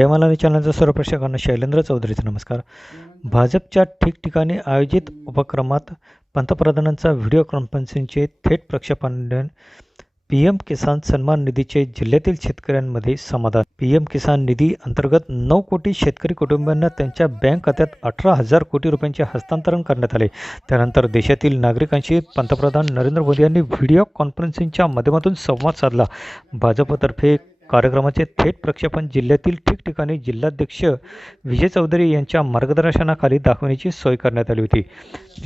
जय मलानी चॅनलचा सर्व प्रेक्षकांना शैलेंद्र चौधरीचा नमस्कार. भाजपच्या ठिकठिकाणी आयोजित उपक्रमात पंतप्रधानांचा व्हिडिओ कॉन्फरन्सिंगचे थेट प्रक्षेपण. पीएम किसान सन्मान निधीचे जिल्ह्यातील शेतकऱ्यांमध्ये समाधान. पीएम किसान निधी अंतर्गत 9 कोटी शेतकरी कुटुंबांना त्यांच्या बँक खात्यात 18,000 कोटी रुपयांचे हस्तांतरण करण्यात आले. त्यानंतर देशातील नागरिकांशी पंतप्रधान नरेंद्र मोदी यांनी व्हिडिओ कॉन्फरन्सिंगच्या माध्यमातून संवाद साधला. भाजपतर्फे कार्यक्रमाचे थेट प्रक्षेपण जिल्ह्यातील ठिकठिकाणी जिल्हाध्यक्ष विजय चौधरी यांच्या मार्गदर्शनाखाली दाखवण्याची सोय करण्यात आली होती.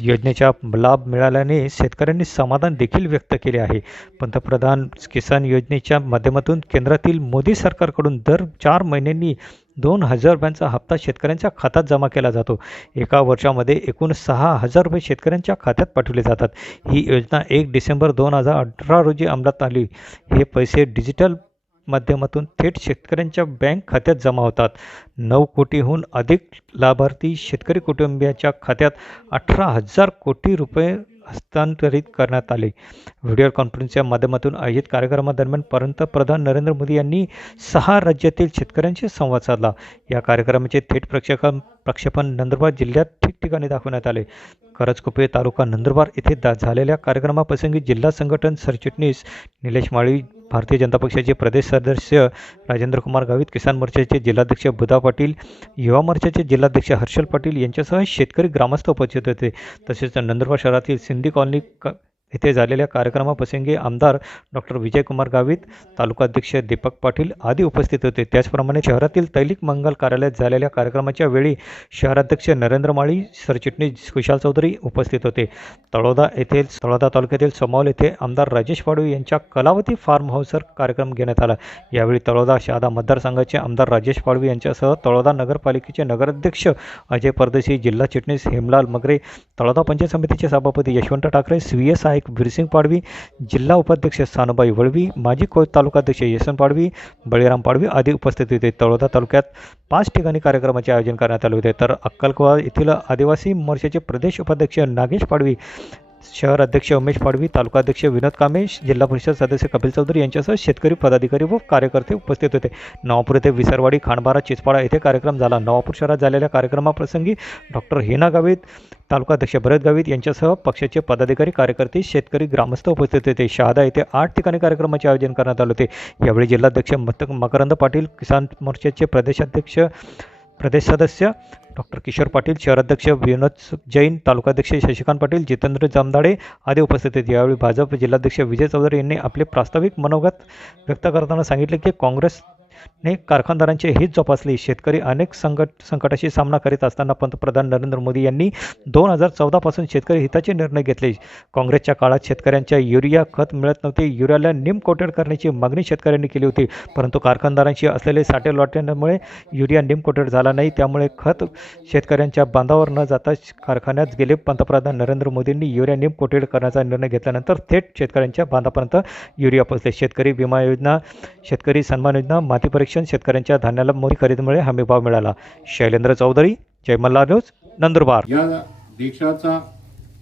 योजनेचा लाभ मिळाल्याने शेतकऱ्यांनी समाधान देखील व्यक्त केले आहे. पंतप्रधान किसान योजनेच्या माध्यमातून केंद्रातील मोदी सरकारकडून दर 4 महिन्यांनी 2,000 रुपयांचा हप्ता शेतकऱ्यांच्या खात्यात जमा केला जातो. एका वर्षामध्ये एकूण 6,000 रुपये शेतकऱ्यांच्या खात्यात पाठवले जातात. ही योजना 1 डिसेंबर 2018 रोजी अंमलात आली. हे पैसे डिजिटल माध्यमातून थेट शेतकऱ्यांच्या बँक खात्यात जमा होतात. 9 कोटीहून अधिक लाभार्थी शेतकरी कुटुंबियांच्या खात्यात 18,000 कोटी रुपये हस्तांतरित करण्यात आले. व्हिडिओ कॉन्फरन्सच्या माध्यमातून आयोजित कार्यक्रमादरम्यान पंतप्रधान नरेंद्र मोदी यांनी 6 राज्यातील शेतकऱ्यांशी संवाद साधला. या कार्यक्रमाचे थेट प्रक्षेपण नंदुरबार जिल्ह्यात ठिकठिकाणी दाखवण्यात आले. करजकुपे तालुका नंदुरबार येथे झालेल्या कार्यक्रमाप्रसंगी जिल्हा संघटन सरचिटणीस निलेश माळी, भारतीय जनता पक्षाचे प्रदेश सदस्य राजेंद्र कुमार गावित, किसान मोर्चाचे जिल्हाध्यक्ष बुधा पाटील, युवा मोर्चाचे जिल्हाध्यक्ष हर्षल पाटील यांच्यासह शेतकरी ग्रामस्थ उपस्थित होते. तसेच नंदुरबार शहरातील सिंधी कॉलनी येथे झालेल्या कार्यक्रमाप्रसंगी आमदार डॉक्टर विजयकुमार गावित, तालुकाध्यक्ष दीपक पाटील आदी उपस्थित होते. त्याचप्रमाणे शहरातील तैलिक मंगल कार्यालयात झालेल्या कार्यक्रमाच्या वेळी शहराध्यक्ष नरेंद्र माळी, सरचिटणीस खुशाल चौधरी उपस्थित होते. तळोदा तालुक्यातील समौल येथे आमदार राजेश पाडवी यांच्या कलावती फार्म हाऊसवर कार्यक्रम घेण्यात आला. यावेळी तळोदा शहादा मतदारसंघाचे आमदार राजेश पाडवी यांच्यासह तळोदा नगरपालिकेचे नगराध्यक्ष अजय परदेशी, जिल्हा चिटणीस हेमलाल मगरे, तळोदा पंचायत समितीचे सभापती यशवंत ठाकरे, स्वीय सहाय्यक वीरसिंग पाडवी, जिल्हा उपाध्यक्ष सानुबाई वळवी, माजी तालुकाध्यक्ष यशवंत पाडवी, बळीराम पाडवी आदी उपस्थित होते. तळोदा तालुक्यात 5 ठिकाणी कार्यक्रमाचे आयोजन करण्यात आले होते. तर अक्कलकोवा येथील आदिवासी मोर्चाचे प्रदेश उपाध्यक्ष नागेश पाडवी, शहर अध्यक्ष उमेश पाडवी, तालुकाध्यक्ष विनोद कामे, जिल्हा परिषद सदस्य कपिल चौधरी यांच्यासह शेतकरी पदाधिकारी व कार्यकर्ते उपस्थित होते. नवापूर येथे विसरवाडी, खांडबारा, चिचपाडा येथे कार्यक्रम झाला. नवापूर शहरात झालेल्या कार्यक्रमाप्रसंगी डॉक्टर हिना गावित, तालुकाध्यक्ष भरत गावित यांच्यासह पक्षाचे पदाधिकारी, कार्यकर्ते, शेतकरी ग्रामस्थ उपस्थित होते. शहादा येथे 8 ठिकाणी कार्यक्रमाचे आयोजन करण्यात आले होते. यावेळी जिल्हाध्यक्ष मकरंद पाटील, किसान मोर्चाचे प्रदेश सदस्य डॉक्टर किशोर पाटील, शहराध्यक्ष विनोद जैन, तालुकाध्यक्ष शशिकांत पाटील, जितेंद्र जामदाडे आदी उपस्थित होते. यावेळी भाजप जिल्हाध्यक्ष विजय चौधरी यांनी आपले प्रास्ताविक मनोगत व्यक्त करताना सांगितले की काँग्रेसने कारखानदारांचे हित जोपासले. शेतकरी अनेक संकटाशी सामना करीत असताना पंतप्रधान नरेंद्र मोदी यांनी 2014 पासून शेतकरी हिताचे निर्णय घेतले. काँग्रेसच्या काळात शेतकऱ्यांच्या युरिया खत मिळत नव्हते. युरियाला निम कोटेड करण्याची मागणी शेतकऱ्यांनी केली होती, परंतु कारखानदारांशी असलेले साठे लोटल्यामुळे युरिया निम कोटेड झाला नाही. त्यामुळे खत शेतकऱ्यांच्या बांधावर न जाता कारखान्यात गेले. पंतप्रधान नरेंद्र मोदींनी युरिया निम कोटेड करण्याचा निर्णय घेतल्यानंतर थेट शेतकऱ्यांच्या बांधापर्यंत युरिया पोहोचले. शेतकरी विमा योजना, शेतकरी सन्मान योजना, माती परीक्षण, शेतकऱ्यांच्या धान्याला मोदी खरेदीमुळे हमीभाव मिळाला. शैलेंद्र चौधरी, जय मल्हार न्यूज, नंदुरबार. या देशाचा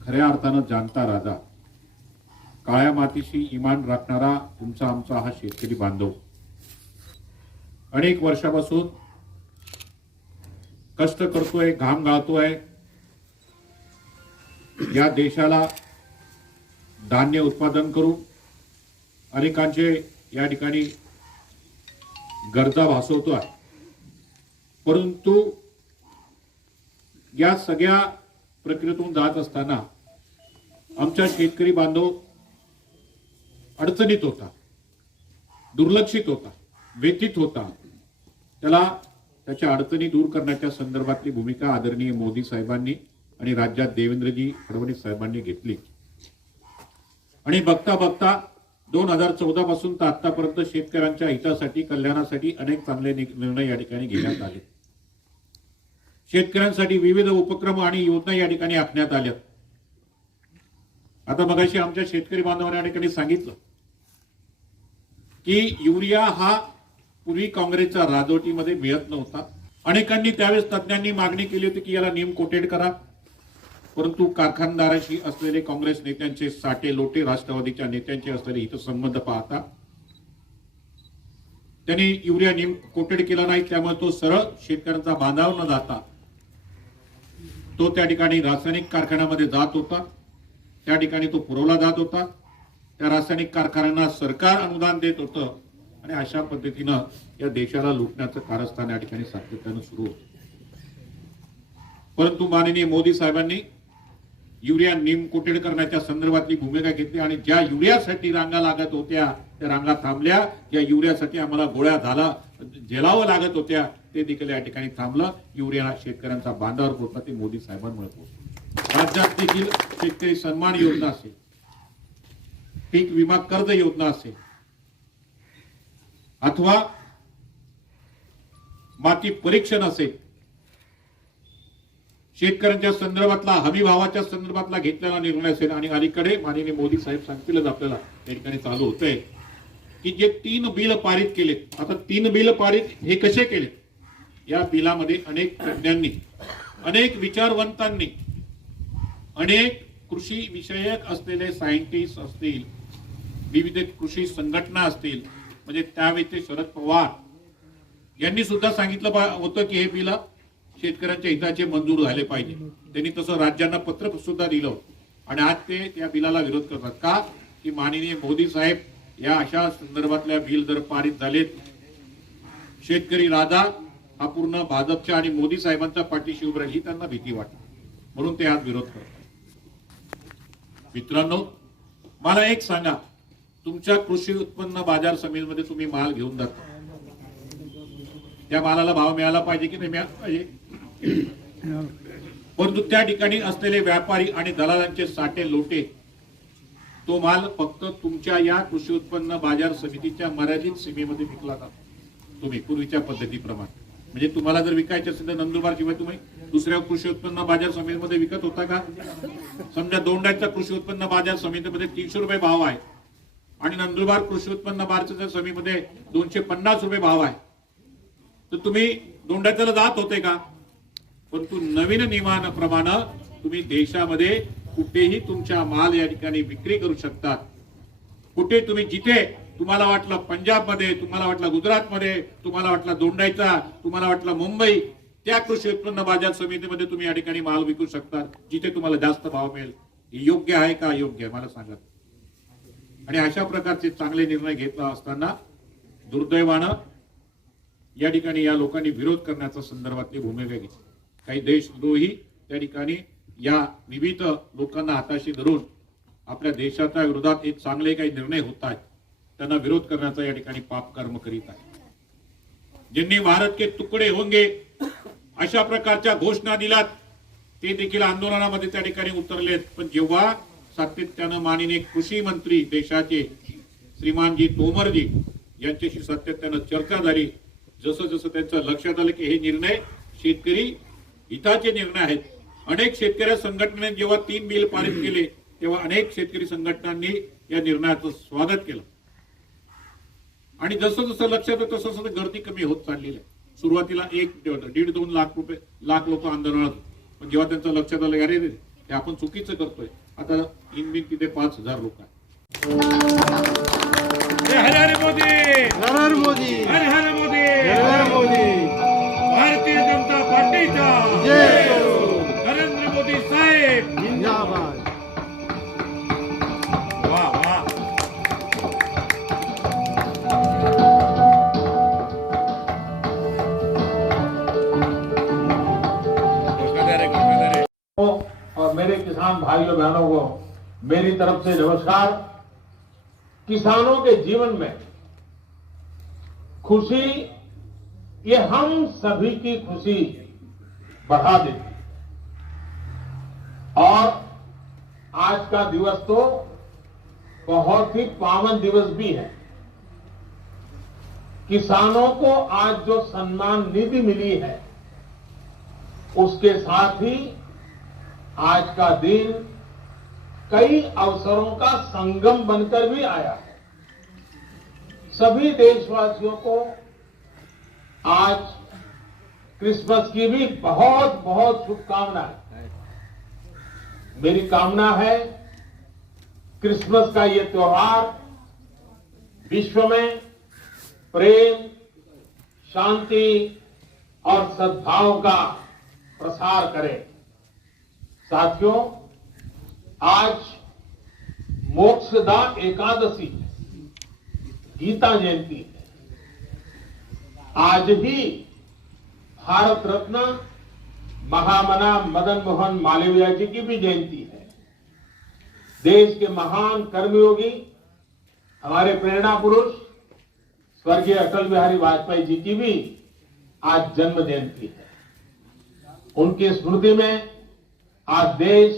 खऱ्या अर्थानं जाणता राजा, काळ्या मातीशी इमान राखणारा तुमचा आमचा हा शेतकरी बांधव अनेक वर्षापासून कष्ट करतोय, घाम गाळतोय. या देशाला धान्य उत्पादन करून अनेकांचे या ठिकाणी गरजा भासवतोय. परंतु या सगळ्या प्रक्रियेतून जात असताना आमचा शेतकरी बांधव अडचणीत होता, दुर्लक्षित होता, व्यथित होता. त्याला त्याच्या अडचणी दूर करण्याच्या संदर्भातली भूमिका आदरणीय मोदी साहेबांनी आणि राज्यात देवेंद्रजी फडणवीस साहेबांनी घेतली. आणि बघता बघता 2014 पासून तर आतापर्यंत शेतकऱ्यांच्या हितासाठी, कल्याणासाठी अनेक चांगले निर्णय या ठिकाणी घेण्यात आले. शेतकऱ्यांसाठी विविध उपक्रम आणि योजना या ठिकाणी आखण्यात आल्या. आता मगाशी आमच्या शेतकरी बांधवांनी या ठिकाणी सांगितलं की युरिया हा पूर्वी काँग्रेसच्या राजवटीमध्ये मिळत नव्हता. अनेकांनी त्यावेळेस तज्ञांनी मागणी केली होती की याला निम कोटेड करा, परंतु कारखानदाराशी असलेले काँग्रेस नेत्यांचे साठे लोटे, राष्ट्रवादीच्या नेत्यांचे असलेले हितसंबंध पाहता त्यांनी युरिया नीम कोटेड केला नाही, त्यामुळे तो सरळ शेतकऱ्यांचा बांधावर न जाता तो त्या ठिकाणी रासायनिक कारखान्यामध्ये जात होता, त्या ठिकाणी तो पुरवला जात होता. त्या रासायनिक कारखान्यांना सरकार अनुदान देत होतं आणि अशा पद्धतीनं या देशाला लुटण्याचं कारस्थान या ठिकाणी सातत्यानं सुरू होतं. परंतु माननीय मोदी साहेबांनी युरिया नीम कोटेड करण्याच्या संदर्भातली भूमिका घेतली आणि ज्या युरियासाठी रांगा लागत होत्या त्या रांगा थांबल्या. ज्या युरियासाठी आम्हाला गोळ्या झेलावं लागत होत्या ते देखील या ठिकाणी थांबलं. युरिया शेतकऱ्यांचा बांधावर पोहोचला ते मोदी साहेबांमुळे पोहोचला. राज्यात देखील शेतकरी सन्मान योजना असेल, पीक विमा कर्ज योजना असेल अथवा माती परीक्षण असेल, शेतकऱ्यांच्या संदर्भातला हमी भावाच्या संदर्भातला घेतलेला निर्णय असेल आणि अलीकडे माननीय मोदी साहेब सांगतीलच आपल्याला त्या ठिकाणी चालू होतंय की जे 3 बिल पारित केले. आता 3 बिल पारित हे कसे केले? या बिलामध्ये अनेक तज्ञांनी, अनेक विचारवंतांनी, अनेक कृषी विषयक असलेले सायंटिस्ट असतील, विविध कृषी संघटना असतील, म्हणजे त्यावेळी ते शरद पवार यांनी सुद्धा सांगितलं होतं की हे बिल शेतकऱ्यांच्या हिताचे मंजूर झाले पाहिजे. त्यांनी तसं राज्यांना पत्र सुद्धा दिलं होतं आणि आज ते त्या बिलाला विरोध करतात. का? की माननीय मोदी साहेब या अशा संदर्भातल्या बिल जर पारित झालेत, शेतकरी राजा हा पूर्ण भाजपच्या आणि मोदी साहेबांच्या पाठीशी उभं राहील ही त्यांना भीती वाटते, म्हणून ते आज विरोध करतात. मित्रांनो, मला एक सांगा, तुमच्या कृषी उत्पन्न बाजार समितीमध्ये तुम्ही माल घेऊन जाता, त्या मालाला भाव मिळाला पाहिजे की नाही मिळाला पाहिजे? परंतु त्या ठिकाणी असलेले व्यापारी आणि दलालांचे साठे लोटे तो माल फक्त तुमच्या या कृषी उत्पन्न बाजार समितीच्या मर्यादित सीमेमध्ये विकला जातो. तुम्ही पूर्वीच्या पद्धतीप्रमाणे, म्हणजे तुम्हाला जर विकायचे असेल तर नंदुरबार शिवाय तुम्ही दुसऱ्या कृषी उत्पन्न बाजार समितीमध्ये विकत होता का? समजा दोंडाच्या कृषी उत्पन्न बाजार समितीमध्ये 300 रुपये भाव आहे आणि नंदुरबार कृषी उत्पन्न बाजार समितीमध्ये 250 रुपये भाव आहे, तर तुम्ही दोंडाच्याला जात होते का? परंतु नवीन नियमाप्रमाणे तुम्ही देशामध्ये कुठेही तुमच्या माल या ठिकाणी विक्री करू शकतात. कुठे तुम्ही जिथे तुम्हाला वाटलं पंजाबमध्ये, तुम्हाला वाटलं गुजरातमध्ये, तुम्हाला वाटलं दोंडाईचा, तुम्हाला वाटलं मुंबई, त्या कृषी उत्पन्न बाजार समितीमध्ये तुम्ही या ठिकाणी माल विकू शकता जिथे तुम्हाला जास्त भाव मिळेल. हे योग्य आहे का? योग्य आहे, मला सांगा. आणि अशा प्रकारचे चांगले निर्णय घेतला असताना दुर्दैवानं या ठिकाणी या लोकांनी विरोध करण्याच्या संदर्भातली भूमिका घेतली. काही देशद्रोही त्या ठिकाणी या विविध लोकांना हाताशी धरून आपल्या देशाच्या विरोधात एक चांगले काही निर्णय होत आहेत त्यांना विरोध करण्याचा या ठिकाणी पाप कर्म करीत आहे. ज्यांनी भारत के तुकडे होंगे अशा प्रकारच्या घोषणा दिल्यात ते देखील आंदोलनामध्ये त्या ठिकाणी उतरलेत. पण जेव्हा सातत्यानं माननीय कृषी मंत्री देशाचे श्रीमानजी तोमरजी यांच्याशी सातत्यानं चर्चा झाली, जसं जसं त्यांचं लक्षात आलं की हे निर्णय शेतकरी हिताचे निर्णय आहेत. अनेक शेतकरी संघटनेने जेव्हा 3 बिल पारित केले तेव्हा अनेक शेतकरी संघटनांनी या निर्णयाचं स्वागत केलं आणि जसं जसं लक्षात येतं तसं तसं गर्दी कमी होत चाललेली आहे. सुरुवातीला 1-1.5-2 लाख लोक आंदोलनात, पण जेव्हा त्यांचं लक्षात आलं अरे हे आपण चुकीचं करतोय, आता इनबिन तिथे 5,000 लोक आहेत. हर हर मोदी, हर हर मोदी, हर हर मोदी, हर हर मोदी. भारतीय जनता पार्टीचा जय हो. नरेंद्र मोदी साहेब जिंदाबाद. वाह वाह. और मेरे किसान भाइयों बहनों को मेरी तरफ से नमस्कार. किसानों के जीवन में खुशी, ये हम सभी की खुशी बढ़ा देती. और आज का दिवस तो बहुत ही पावन दिवस भी है. किसानों को आज जो सम्मान निधि मिली है उसके साथ ही आज का दिन कई अवसरों का संगम बनकर भी आया है. सभी देशवासियों को आज क्रिसमस की भी बहुत बहुत शुभकामनाएं. मेरी कामना है क्रिसमस का ये त्योहार विश्व में प्रेम, शांति और सद्भाव का प्रसार करे। साथियों, आज मोक्षदा एकादशी है, गीता जयंती है। आज ही भारत रत्न महामना मदन मोहन मालवीय जी की भी जयंती है। देश के महान कर्मयोगी, हमारे प्रेरणा पुरुष स्वर्गीय अटल बिहारी वाजपेयी जी की भी आज जन्म जयंती है। उनकी स्मृति में आज देश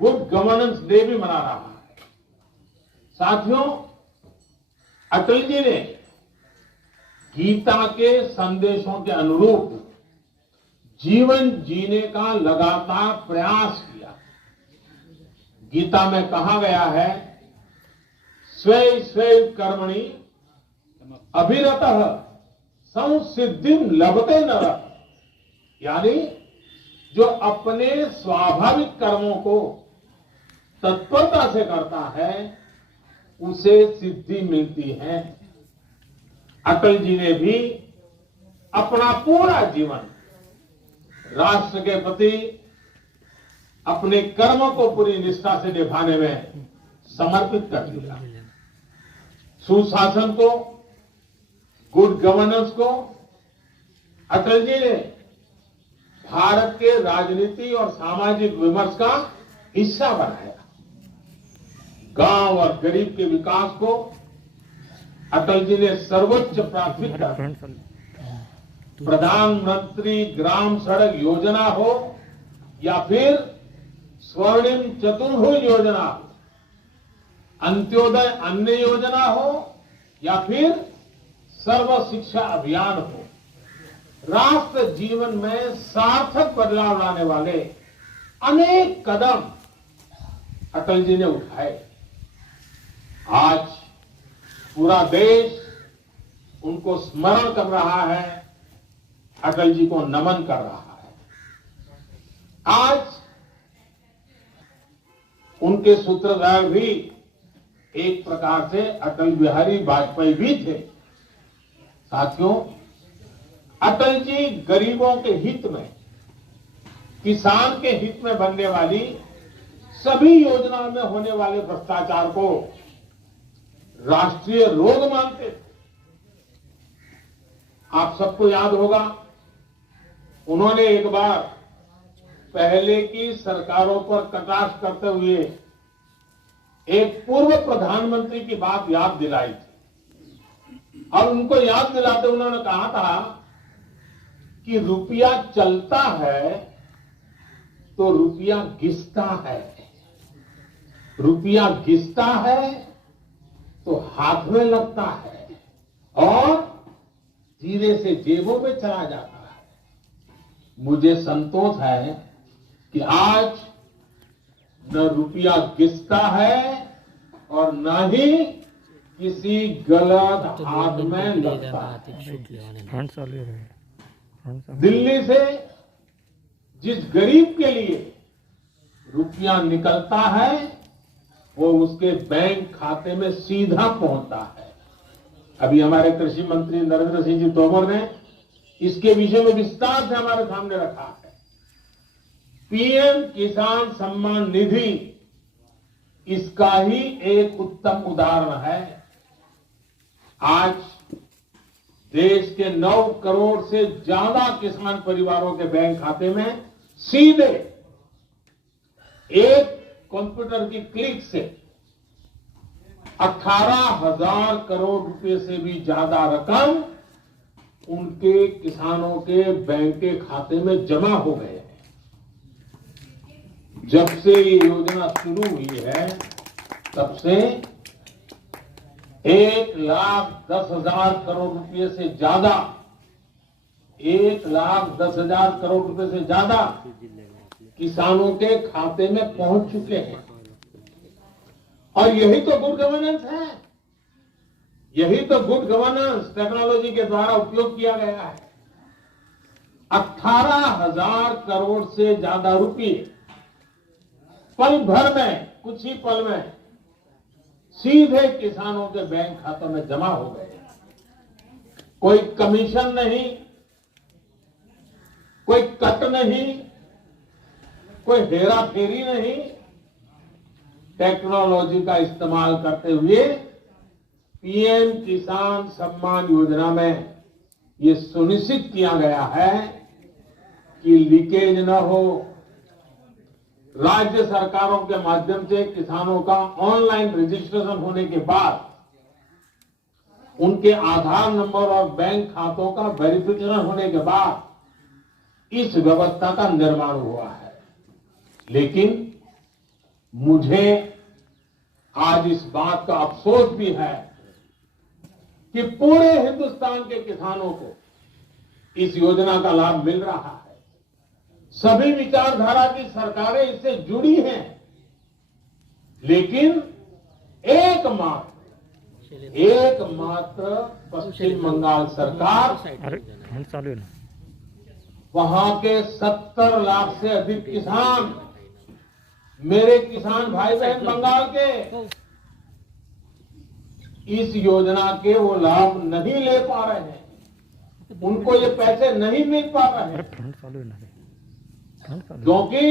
गुड गवर्नेंस डे भी मना रहा है। साथियों, अटल जी ने गीता के संदेशों के अनुरूप जीवन जीने का लगातार प्रयास किया। गीता में कहा गया है, स्वे स्वे कर्मणि अभिरतः संसिद्धिं लभते नरः, यानी जो अपने स्वाभाविक कर्मों को तत्परता से करता है उसे सिद्धि मिलती है। अटल जी ने भी अपना पूरा जीवन राष्ट्र के प्रति अपने कर्मों को पूरी निष्ठा से निभाने में समर्पित कर दिया। सुशासन को, गुड गवर्नेंस को अटल जी ने भारत के राजनीति और सामाजिक विमर्श का हिस्सा बनाया। गांव और गरीब के विकास को अटल जी ने सर्वोच्च प्राथमिकता दी। प्रधानमंत्री ग्राम सड़क योजना हो या फिर स्वर्णिम चतुर्भुज योजना हो, अंत्योदय अन्न योजना हो या फिर सर्व शिक्षा अभियान हो, राष्ट्र जीवन में सार्थक बदलाव लाने वाले अनेक कदम अटल जी ने उठाए। आज पूरा देश उनको स्मरण कर रहा है, अटल जी को नमन कर रहा है। आज उनके सूत्रधार भी एक प्रकार से अटल बिहारी वाजपेयी भी थे। साथियों, अटल जी गरीबों के हित में, किसान के हित में बनने वाली सभी योजनाओं में होने वाले भ्रष्टाचार को राष्ट्रीय रोग मानते थे। आप सबको याद होगा, उन्होंने एक बार पहले की सरकारों पर कटाक्ष करते हुए एक पूर्व प्रधानमंत्री की बात याद दिलाई थी और उनको याद दिलाते उन्होंने कहा था कि रुपया चलता है तो रुपया घिसता है, रुपया घिसता है तो हाथ में लगता है और धीरे से जेबों में चला जाता है। मुझे संतोष है कि आज न रुपया घिसता है और न ही किसी गलत हाथ में लगता है। दिल्ली से जिस गरीब के लिए रुपया निकलता है वो उसके बैंक खाते में सीधा पहुंचता है। अभी हमारे कृषि मंत्री नरेंद्र सिंह जी तोमर ने इसके विषय में विस्तार से हमारे सामने रखा है। पीएम किसान सम्मान निधि इसका ही एक उत्तम उदाहरण है। आज देश के 9 करोड़ से ज्यादा किसान परिवारों के बैंक खाते में सीधे एक कंप्यूटर की क्लिक से 18,000 करोड़ रुपए से भी ज्यादा रकम उनके किसानों के बैंक के खाते में जमा हो गए हैं। जब से ये योजना शुरू हुई है तब से 1,10,000 करोड़ रुपए से ज्यादा 1,10,000 करोड़ रुपए से ज्यादा किसानों के खाते में पहुंच चुके हैं। और यही तो गुड गवर्नेंस है, यही तो गुड गवर्नेंस टेक्नोलॉजी के द्वारा उपयोग किया गया है। 18,000 करोड़ से ज्यादा रुपए पल भर में, कुछ ही पल में सीधे किसानों के बैंक खातों में जमा हो गए। कोई कमीशन नहीं, कोई कट नहीं, कोई हेरा फेरी नहीं, टेक्नोलॉजी का इस्तेमाल करते हुए पीएम किसान सम्मान योजना में ये सुनिश्चित किया गया है कि लीकेज न हो। राज्य सरकारों के माध्यम से किसानों का ऑनलाइन रजिस्ट्रेशन होने के बाद उनके आधार नंबर और बैंक खातों का वेरिफिकेशन होने के बाद इस व्यवस्था का निर्माण हुआ है। लेकिन मुझे आज इस बात का अफसोस भी है कि पूरे हिंदुस्तान के किसानों को इस योजना का लाभ मिल रहा है। सभी विचारधारा की सरकारें इससे जुड़ी हैं, लेकिन एकमात्र पश्चिम बंगाल सरकार, अरे हम चालू है ना। वहां के 70 लाख से अधिक किसान, मेरे किसान भाई बहन बंगाल के, इस योजना के वो लाभ नहीं ले पा रहे हैं, उनको ये पैसे नहीं मिल पा रहे अरे हैं, फ्रंट चालू है ना, फ्रंट चालू है। क्योंकि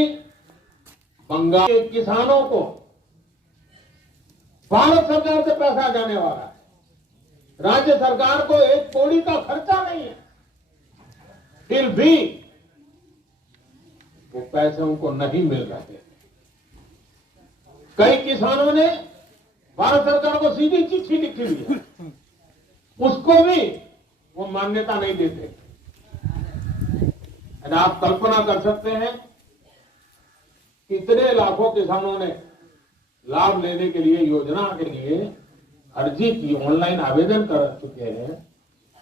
बंगाल के किसानों को भारत सरकार से पैसा जाने वाला है, राज्य सरकार को एक कौड़ी का खर्चा नहीं है, फिर भी वो पैसे उनको नहीं मिल रहे। कई किसानों ने भारत सरकार को सीधी चिट्ठी लिखी हुई है, उसको भी वो मान्यता नहीं देते। आप कल्पना कर सकते हैं कितने लाखों किसानों ने लाभ लेने के लिए, योजना के लिए अर्जी की, ऑनलाइन आवेदन कर चुके हैं,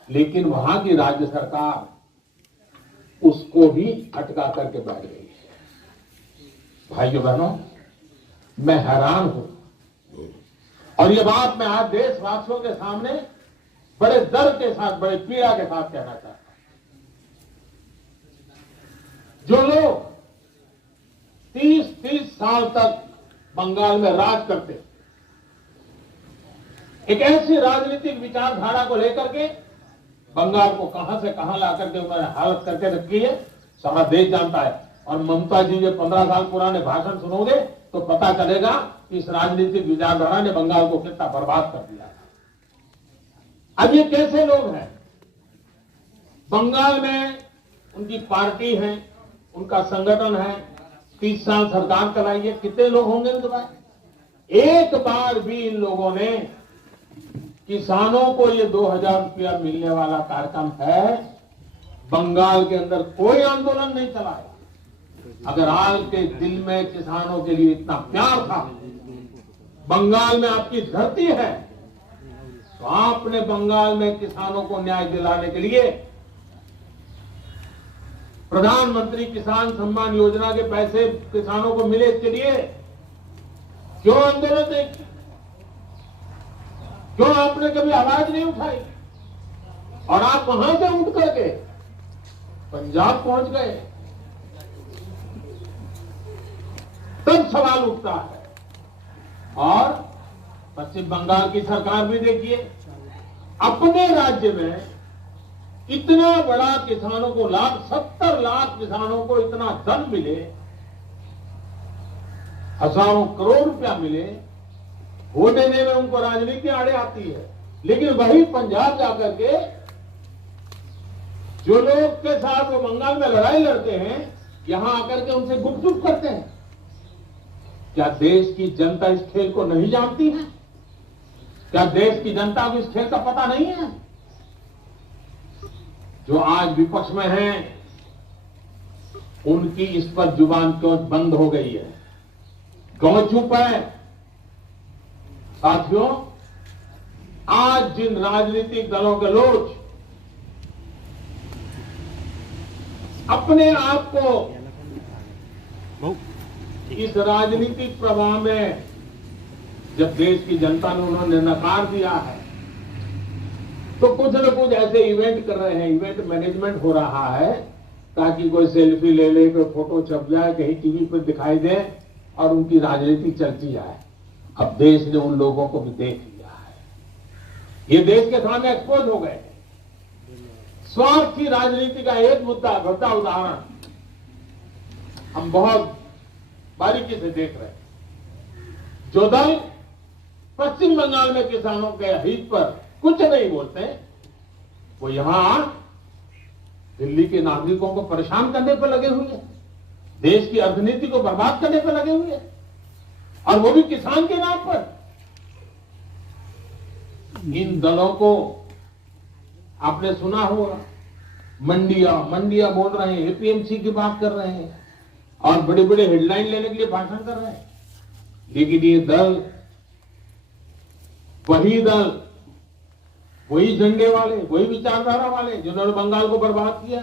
लेकिन वहां की राज्य सरकार उसको भी अटका करके बैठ गई है। भाइयों बहनों, मैं हैरान हूं और ये बात मैं आज देशवासियों के सामने बड़े दर्द के साथ, बड़े पीड़ा के साथ कहना चाहता हूं। जो लोग 30-30 साल तक बंगाल में राज करते, एक ऐसी राजनीतिक विचारधारा को लेकर के बंगाल को कहां से कहां ला करके उन्होंने हालत करके रखी है, सारा देश जानता है। और ममता जी ये 15 साल पुराने भाषण सुनोगे तो पता चलेगा कि इस राजनीतिक विचारधारा ने बंगाल को कितना बर्बाद कर दिया। अब ये कैसे लोग हैं? बंगाल में उनकी पार्टी है, उनका संगठन है, 30 साल सरकार चलाई है, कितने लोग होंगे इनके पास? एक बार भी इन लोगों ने किसानों को ये 2000 रुपया मिलने वाला कार्यक्रम है, बंगाल के अंदर कोई आंदोलन नहीं चलाया। अगर आज के दिल में किसानों के लिए इतना प्यार था, बंगाल में आपकी धरती है, तो आपने बंगाल में किसानों को न्याय दिलाने के लिए प्रधानमंत्री किसान सम्मान योजना के पैसे किसानों को मिले, इसके लिए क्यों आंदोलन नहीं किया? क्यों आपने कभी आवाज नहीं उठाई? और आप वहां से उठ करके पंजाब पहुंच गए, तब सवाल उठता है। और पश्चिम बंगाल की सरकार भी देखिए, अपने राज्य में इतना बड़ा किसानों को लाभ, 70 लाख किसानों को इतना धन मिले, हजारों करोड़ रुपया मिले, वो देने में उनको राजनीति आड़े आती है। लेकिन वही पंजाब जाकर के जो लोग के साथ वो बंगाल में लड़ाई लड़ते हैं, यहां आकर के उनसे गुपचुप करते हैं। क्या देश की जनता इस खेल को नहीं जानती है? क्या देश की जनता को इस खेल का पता नहीं है? जो आज विपक्ष में हैं, उनकी इस पर जुबान क्यों बंद हो गई है, क्यों चुप है? साथियों, आज जिन राजनीतिक दलों के लोग अपने आप को इस राजनीतिक प्रवाह में, जब देश की जनता ने उन्होंने नकार दिया है, तो कुछ न कुछ ऐसे इवेंट कर रहे हैं, इवेंट मैनेजमेंट हो रहा है, ताकि कोई सेल्फी ले ले, कोई फोटो छप जाए, कहीं टीवी पर दिखाई दे और उनकी राजनीति चलती जाए। अब देश ने उन लोगों को भी देख लिया है, ये देश के सामने एक्सपोज हो गए। स्वार्थी राजनीति का एक मुद्दा घटा उदाहरण हम बहुत बारीकी से देख रहे हैं। जो दल पश्चिम बंगाल में किसानों के हित पर कुछ नहीं बोलते, वो यहां दिल्ली के नागरिकों को परेशान करने पर लगे हुए हैं, देश की अर्थनीति को बर्बाद करने पर लगे हुए हैं, और वो भी किसान के नाम पर। इन दलों को आपने सुना होगा, मंडिया बोल रहे हैं, एपीएमसी की बात कर रहे हैं और बड़े बड़े हेडलाइन लेने के लिए भाषण कर रहे हैं। लेकिन ये दल, वही झंडे वाले, वही विचारधारा वाले जिन्होंने बंगाल को बर्बाद किया।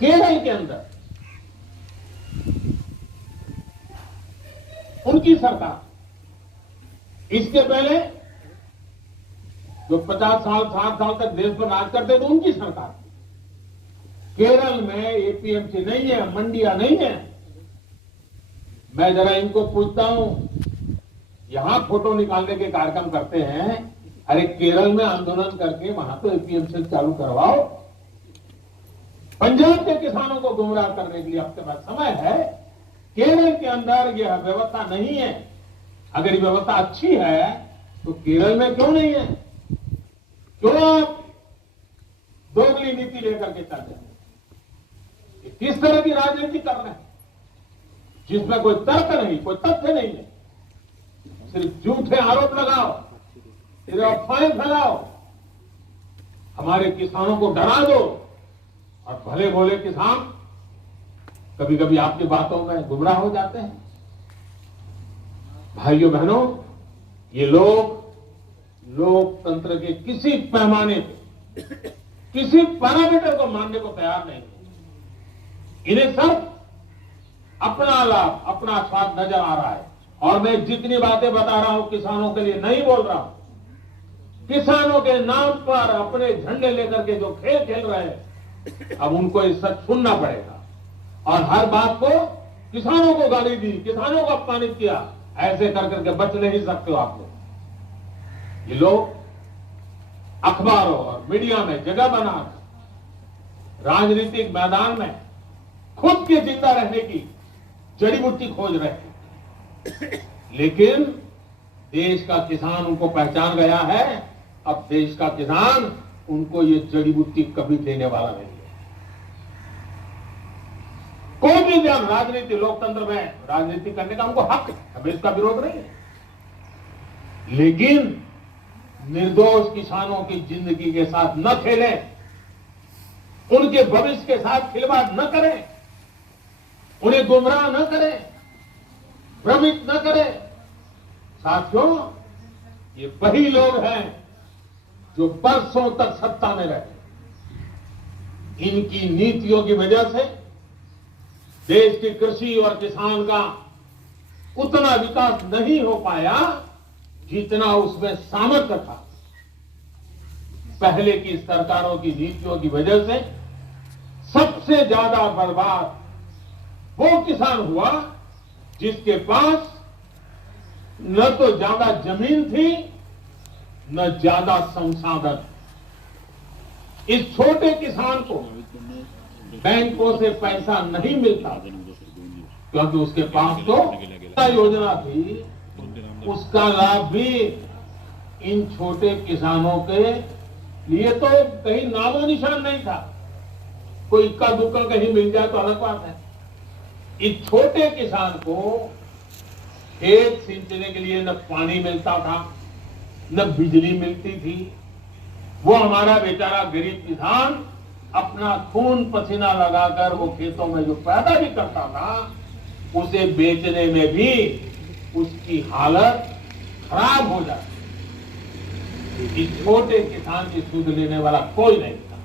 केरल के अंदर उनकी सरकार, इसके पहले जो 50 साल 60 साल तक देश पर राज करते थे उनकी सरकार। केरल में एपीएमसी नहीं है, मंडिया नहीं है। मैं जरा इनको पूछता हूं, यहां फोटो निकालने के कार्यक्रम करते हैं, अरे केरल में आंदोलन करके वहां तो एपीएमसी चालू करवाओ। पंजाब के किसानों को गुमराह करने के लिए आपके पास समय है। केरल के अंदर यह व्यवस्था नहीं है। अगर ये व्यवस्था अच्छी है तो केरल में क्यों नहीं है? क्यों आप दोगली नीति लेकर के चलते हैं? किस तरह की राजनीति कर रहे हैं जिसमें कोई तर्क नहीं, कोई तथ्य नहीं है? सिर्फ झूठे आरोप लगाओ, सिर्फ अफवाहें फैलाओ, हमारे किसानों को डरा दो, और भले भोले किसान कभी कभी आपकी बातों में गुमराह हो जाते हैं। भाइयों बहनों, ये लोग लोकतंत्र के किसी पैमाने पे, किसी पैरामीटर को मानने को तैयार नहीं है। इन्हें सब अपना लाभ, अपना स्वार्थ नजर आ रहा है। और मैं जितनी बातें बता रहा हूं किसानों के लिए नहीं बोल रहा हूं। किसानों के नाम पर अपने झंडे लेकर के जो खेल खेल रहे हैं, अब उनको ये सच सुनना पड़ेगा। और हर बात को किसानों को गाली दी, किसानों को अपमानित किया, ऐसे कर करके बच नहीं सकते हो आप लोग। ये लोग अखबारों और मीडिया में जगह बनाकर राजनीतिक मैदान में खुद के जिंदा रहने की जड़ी बूटी खोज रहे हैं। लेकिन देश का किसान उनको पहचान गया है। अब देश का किसान उनको ये जड़ी बूटी कभी देने वाला नहीं है। कोई भी जब राजनीति, लोकतंत्र में राजनीति करने का उनको हक है, हमें इसका विरोध नहीं है। लेकिन निर्दोष किसानों की जिंदगी के साथ न खेलें, उनके भविष्य के साथ खिलवाड़ न करें, उन्हें गुमराह न करें, भ्रमित न करें। साथियों, ये वही लोग हैं जो बरसों तक सत्ता में रहे। इनकी नीतियों की वजह से देश की कृषि और किसान का उतना विकास नहीं हो पाया जितना उसमें सामर्थ्य था। पहले की सरकारों की नीतियों की वजह से सबसे ज्यादा बर्बाद वो किसान हुआ जिसके पास न तो ज्यादा जमीन थी, न ज्यादा संसाधन। इस छोटे किसान को बैंकों से पैसा नहीं मिलता क्योंकि उसके पास तो योजना थी। उसका लाभ भी इन छोटे किसानों के लिए तो कहीं नामो निशान नहीं था। कोई इक्का दुक्का कहीं मिल जाए तो अलग बात है। इस छोटे किसान को खेत सिंचने के लिए न पानी मिलता था, न बिजली मिलती थी। वो हमारा बेचारा गरीब किसान अपना खून पसीना लगाकर वो खेतों में जो पैदा भी करता था, उसे बेचने में भी उसकी हालत खराब हो जाती। इस छोटे किसान की सुध लेने वाला कोई नहीं था।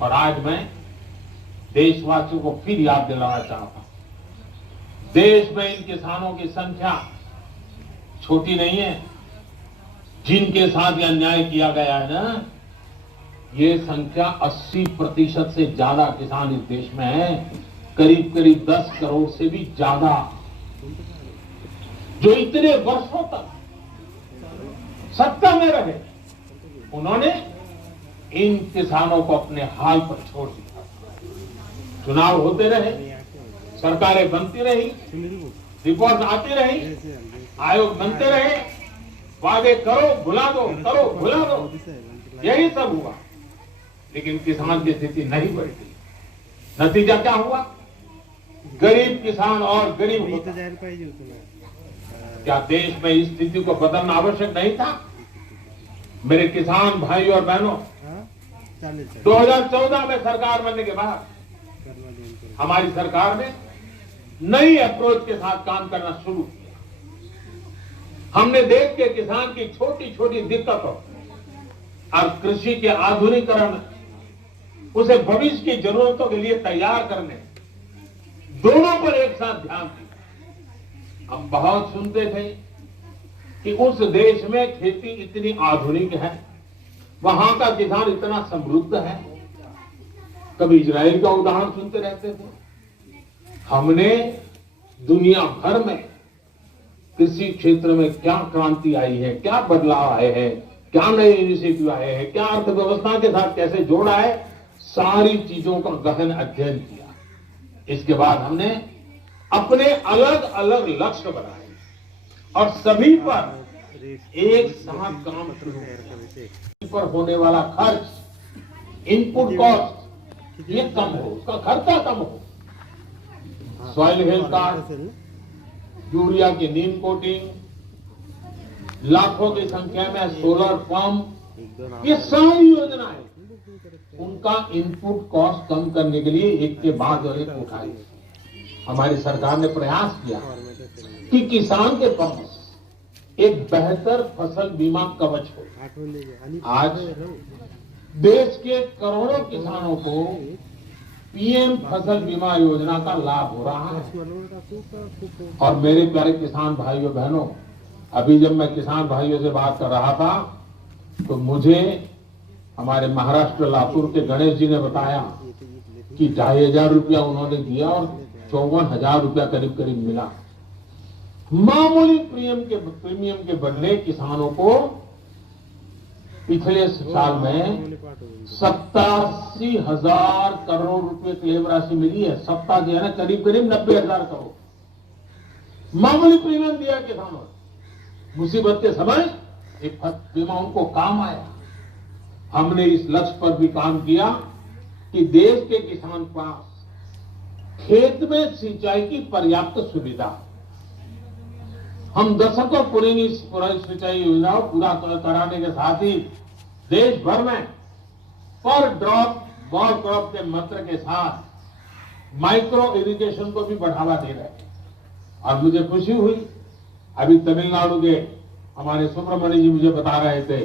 और आज मैं देशवासियों को फिर याद दिलाना चाहता हूं, देश में इन किसानों की संख्या छोटी नहीं है। जिनके साथ यह अन्याय किया गया है ना, ये संख्या 80% से ज्यादा किसान इस देश में है। करीब करीब 10 करोड़ से भी ज्यादा, जो इतने वर्षों तक सत्ता में रहे। उन्होंने इन किसानों को अपने हाल पर छोड़ दिया। चुनाव होते रहे, सरकारें बनती रही, रिपोर्ट आती रही, आयोग बनते रहे, वादे करो भुला दो, करो भुला दो, यही सब हुआ। लेकिन किसान की स्थिति नहीं बढ़ी। नतीजा क्या हुआ? गरीब किसान और गरीब होता। क्या देश में इस स्थिति को बदलना आवश्यक नहीं था? मेरे किसान भाई और बहनों, 2014 में सरकार बनने के बाद हमारी सरकार ने नई अप्रोच के साथ काम करना शुरू किया। हमने देश के किसान की छोटी छोटी दिक्कतों और कृषि के आधुनिकीकरण, उसे भविष्य की जरूरतों के लिए तैयार करने, दोनों पर एक साथ ध्यान दिया। हम बहुत सुनते थे कि उस देश में खेती इतनी आधुनिक है, वहां का किसान इतना समृद्ध है। कभी इजराइल का उदाहरण सुनते रहते थे। हमने दुनिया भर में कृषि क्षेत्र में क्या क्रांति आई है, क्या बदलाव आए हैं, क्या नए इनिशिएटिव आए हैं, क्या अर्थव्यवस्था के साथ कैसे जोड़ा है, सारी चीजों का गहन अध्ययन किया। इसके बाद हमने अपने अलग अलग लक्ष्य बनाए और सभी पर एक साथ काम शुरू किया। पर होने वाला खर्च, इनपुट कॉस्ट, ये कम हो, उसका खर्चा कम हो। सॉइल हेल्थ कार्ड, यूरिया की नीम कोटिंग, लाखों की संख्या में सोलर पंप, ये सारी योजनाएं उनका इनपुट कॉस्ट कम करने के लिए एक के बाद एक उठाई। हमारी सरकार ने प्रयास किया कि किसान के पास एक बेहतर फसल बीमा कवच हो। आज देश के करोड़ों किसानों को पीएम फसल बीमा योजना का लाभ हो रहा है। और मेरे प्यारे किसान भाइयों बहनों, अभी जब मैं किसान भाइयों से बात कर रहा था तो मुझे हमारे महाराष्ट्र लातूर के गणेश जी ने बताया कि 2,500 रुपया उन्होंने दिया और 54,000 रुपया करीब करीब मिला। मामूली प्रीमियम के बदले किसानों को पिछले साल में 87,000 करोड़ रुपए क्लेम राशि मिली है। सप्ताह जो है ना, करीब करीब 90,000 करोड़ मामूली प्रीमियम दिया किसानों ने। मुसीबत के समय एक बीमा उनको काम आया। हमने इस लक्ष्य पर भी काम किया कि देश के किसान पास खेत में सिंचाई की पर्याप्त सुविधा। हम दशकों पुरानी सिंचाई योजना पूरा कराने के साथ ही देश भर में पर ड्रॉप बॉल क्रॉप के मंत्र के साथ माइक्रो इरिगेशन को भी बढ़ावा दे रहे हैं। और मुझे खुशी हुई, अभी तमिलनाडु के हमारे सुब्रमण्य जी मुझे बता रहे थे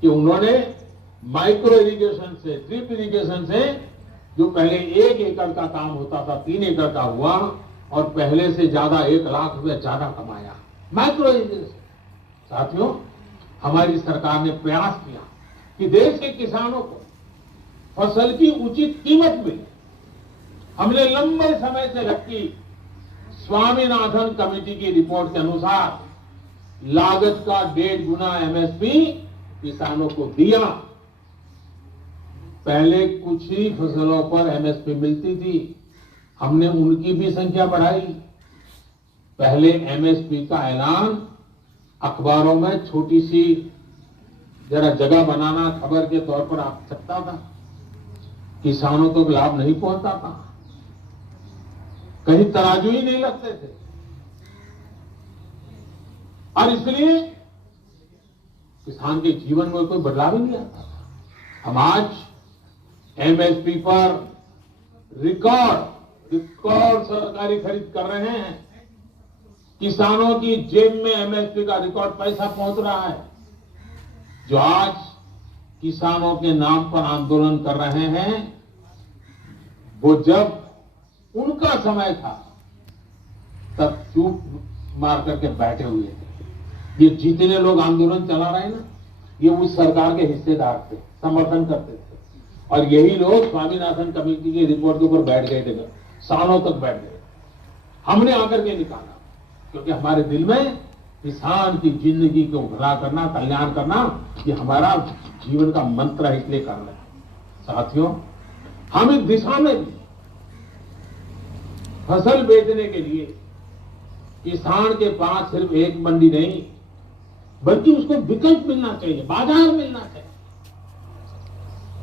कि उन्होंने माइक्रो इरिगेशन से, ड्रिप इरिगेशन से, जो पहले 1 एकड़ का काम होता था 3 एकड़ का हुआ और पहले से ज्यादा 1 लाख रुपए ज्यादा कमाया माइक्रो इरिगेशन। साथियों, हमारी सरकार ने प्रयास किया कि देश के किसानों को फसल की उचित कीमत मिले। हमने लंबे समय से रखी स्वामीनाथन कमेटी की रिपोर्ट के अनुसार लागत का 1.5 गुना एमएसपी किसानों को दिया। पहले कुछ ही फसलों पर एमएसपी मिलती थी, हमने उनकी भी संख्या बढ़ाई। पहले एमएसपी का ऐलान अखबारों में छोटी सी जरा जगह बनाना खबर के तौर पर आ सकता था, किसानों को लाभ नहीं पहुंचता था, कहीं तराजू ही नहीं लगते थे। और इसलिए किसान के जीवन में कोई बदलाव ही नहीं आता था। हम आज एमएसपी पर रिकॉर्ड सरकारी खरीद कर रहे हैं। किसानों की जेब में एमएसपी का रिकॉर्ड पैसा पहुंच रहा है। जो आज किसानों के नाम पर आंदोलन कर रहे हैं, वो जब उनका समय था तब चूप मार करके बैठे हुए थे। ये जितने लोग आंदोलन चला रहे हैं ना, ये उस सरकार के हिस्सेदार थे, समर्थन करते थे। और यही लोग स्वामीनाथन कमेटी की रिपोर्ट के ऊपर बैठ गए थे, सालों तक बैठ गए। हमने आकर के निकाला, क्योंकि हमारे दिल में किसान की जिंदगी को भला करना, कल्याण करना, ये हमारा जीवन का मंत्र है, इसलिए कर रहे हैं। साथियों, हम इस दिशा में भी फसल बेचने के लिए किसान के पास सिर्फ एक मंडी नहीं, बल्कि उसको विकल्प मिलना चाहिए, बाजार मिलना चाहिए।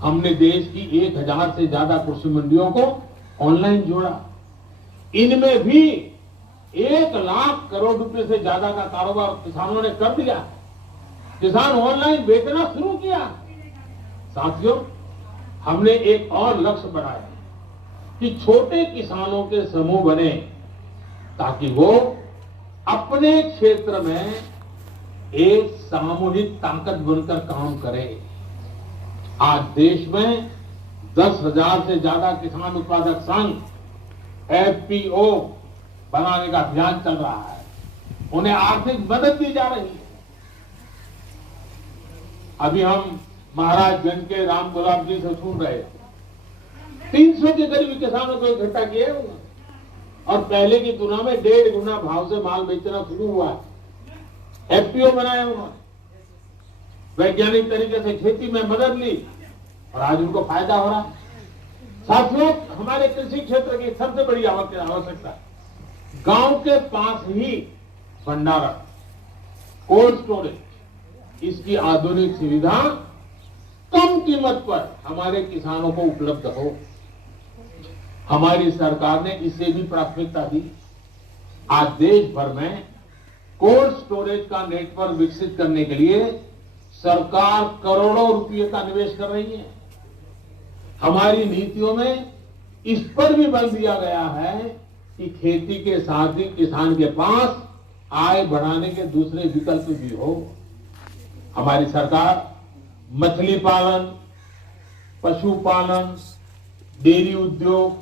हमने देश की 1000 से ज्यादा कृषि मंडियों को ऑनलाइन जोड़ा। इनमें भी 1 लाख करोड़ रुपए से ज्यादा का कारोबार किसानों ने कर दिया। किसान ऑनलाइन बेचना शुरू किया। साथियों, हमने एक और लक्ष्य बनाया कि छोटे किसानों के समूह बने, ताकि वो अपने क्षेत्र में एक सामूहिक ताकत बनकर काम करें। आज देश में 10,000 से ज्यादा किसान उत्पादक संघ FPO बनाने का अभियान चल रहा है। उन्हें आर्थिक मदद दी जा रही है। अभी हम महाराजगंज के राम गुलाब जी से सुन रहे हैं, 300 के करीब किसानों को इकट्ठा किए उन्होंने, और पहले की तुलना में 1.5 गुना भाव से माल बेचना शुरू हुआ है। FPO बनाया उन्होंने, वैज्ञानिक तरीके से खेती में मदद ली, और आज उनको फायदा हो रहा है। साथियों, हमारे कृषि क्षेत्र की सबसे बड़ी आवश्यकता है गांव के पास ही भंडारण, कोल्ड स्टोरेज, इसकी आधुनिक सुविधा कम कीमत पर हमारे किसानों को उपलब्ध हो। हमारी सरकार ने इसे भी प्राथमिकता दी। आज देश भर में कोल्ड स्टोरेज का नेटवर्क विकसित करने के लिए सरकार करोड़ों रुपए का निवेश कर रही है। हमारी नीतियों में इस पर भी बल दिया गया है कि खेती के साथ ही किसान के पास आय बढ़ाने के दूसरे विकल्प भी हो। हमारी सरकार मछली पालन, पशुपालन, डेयरी उद्योग,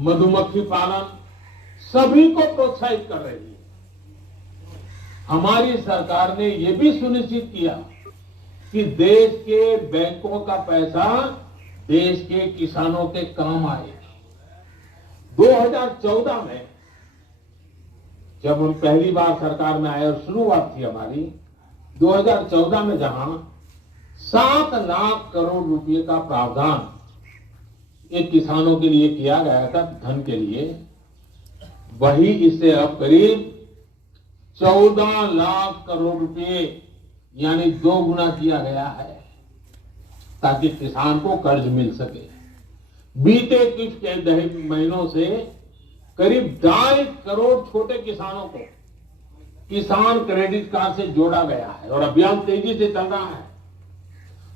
मधुमक्खी पालन, सभी को प्रोत्साहित कर रही है। हमारी सरकार ने यह भी सुनिश्चित किया कि देश के बैंकों का पैसा देश के किसानों के काम आए। 2014 में जब हम पहली बार सरकार में आए और शुरुआत थी हमारी, 2014 में जहां 7 लाख करोड़ रुपए का प्रावधान एक किसानों के लिए किया गया था धन के लिए, वही इसे अब करीब 14 लाख करोड़ रुपए यानी 2 गुना किया गया है, ताकि किसान को कर्ज मिल सके। बीते कुछ महीनों से करीब 2.5 करोड़ छोटे किसानों को किसान क्रेडिट कार्ड से जोड़ा गया है, और अभियान तेजी से चल रहा है।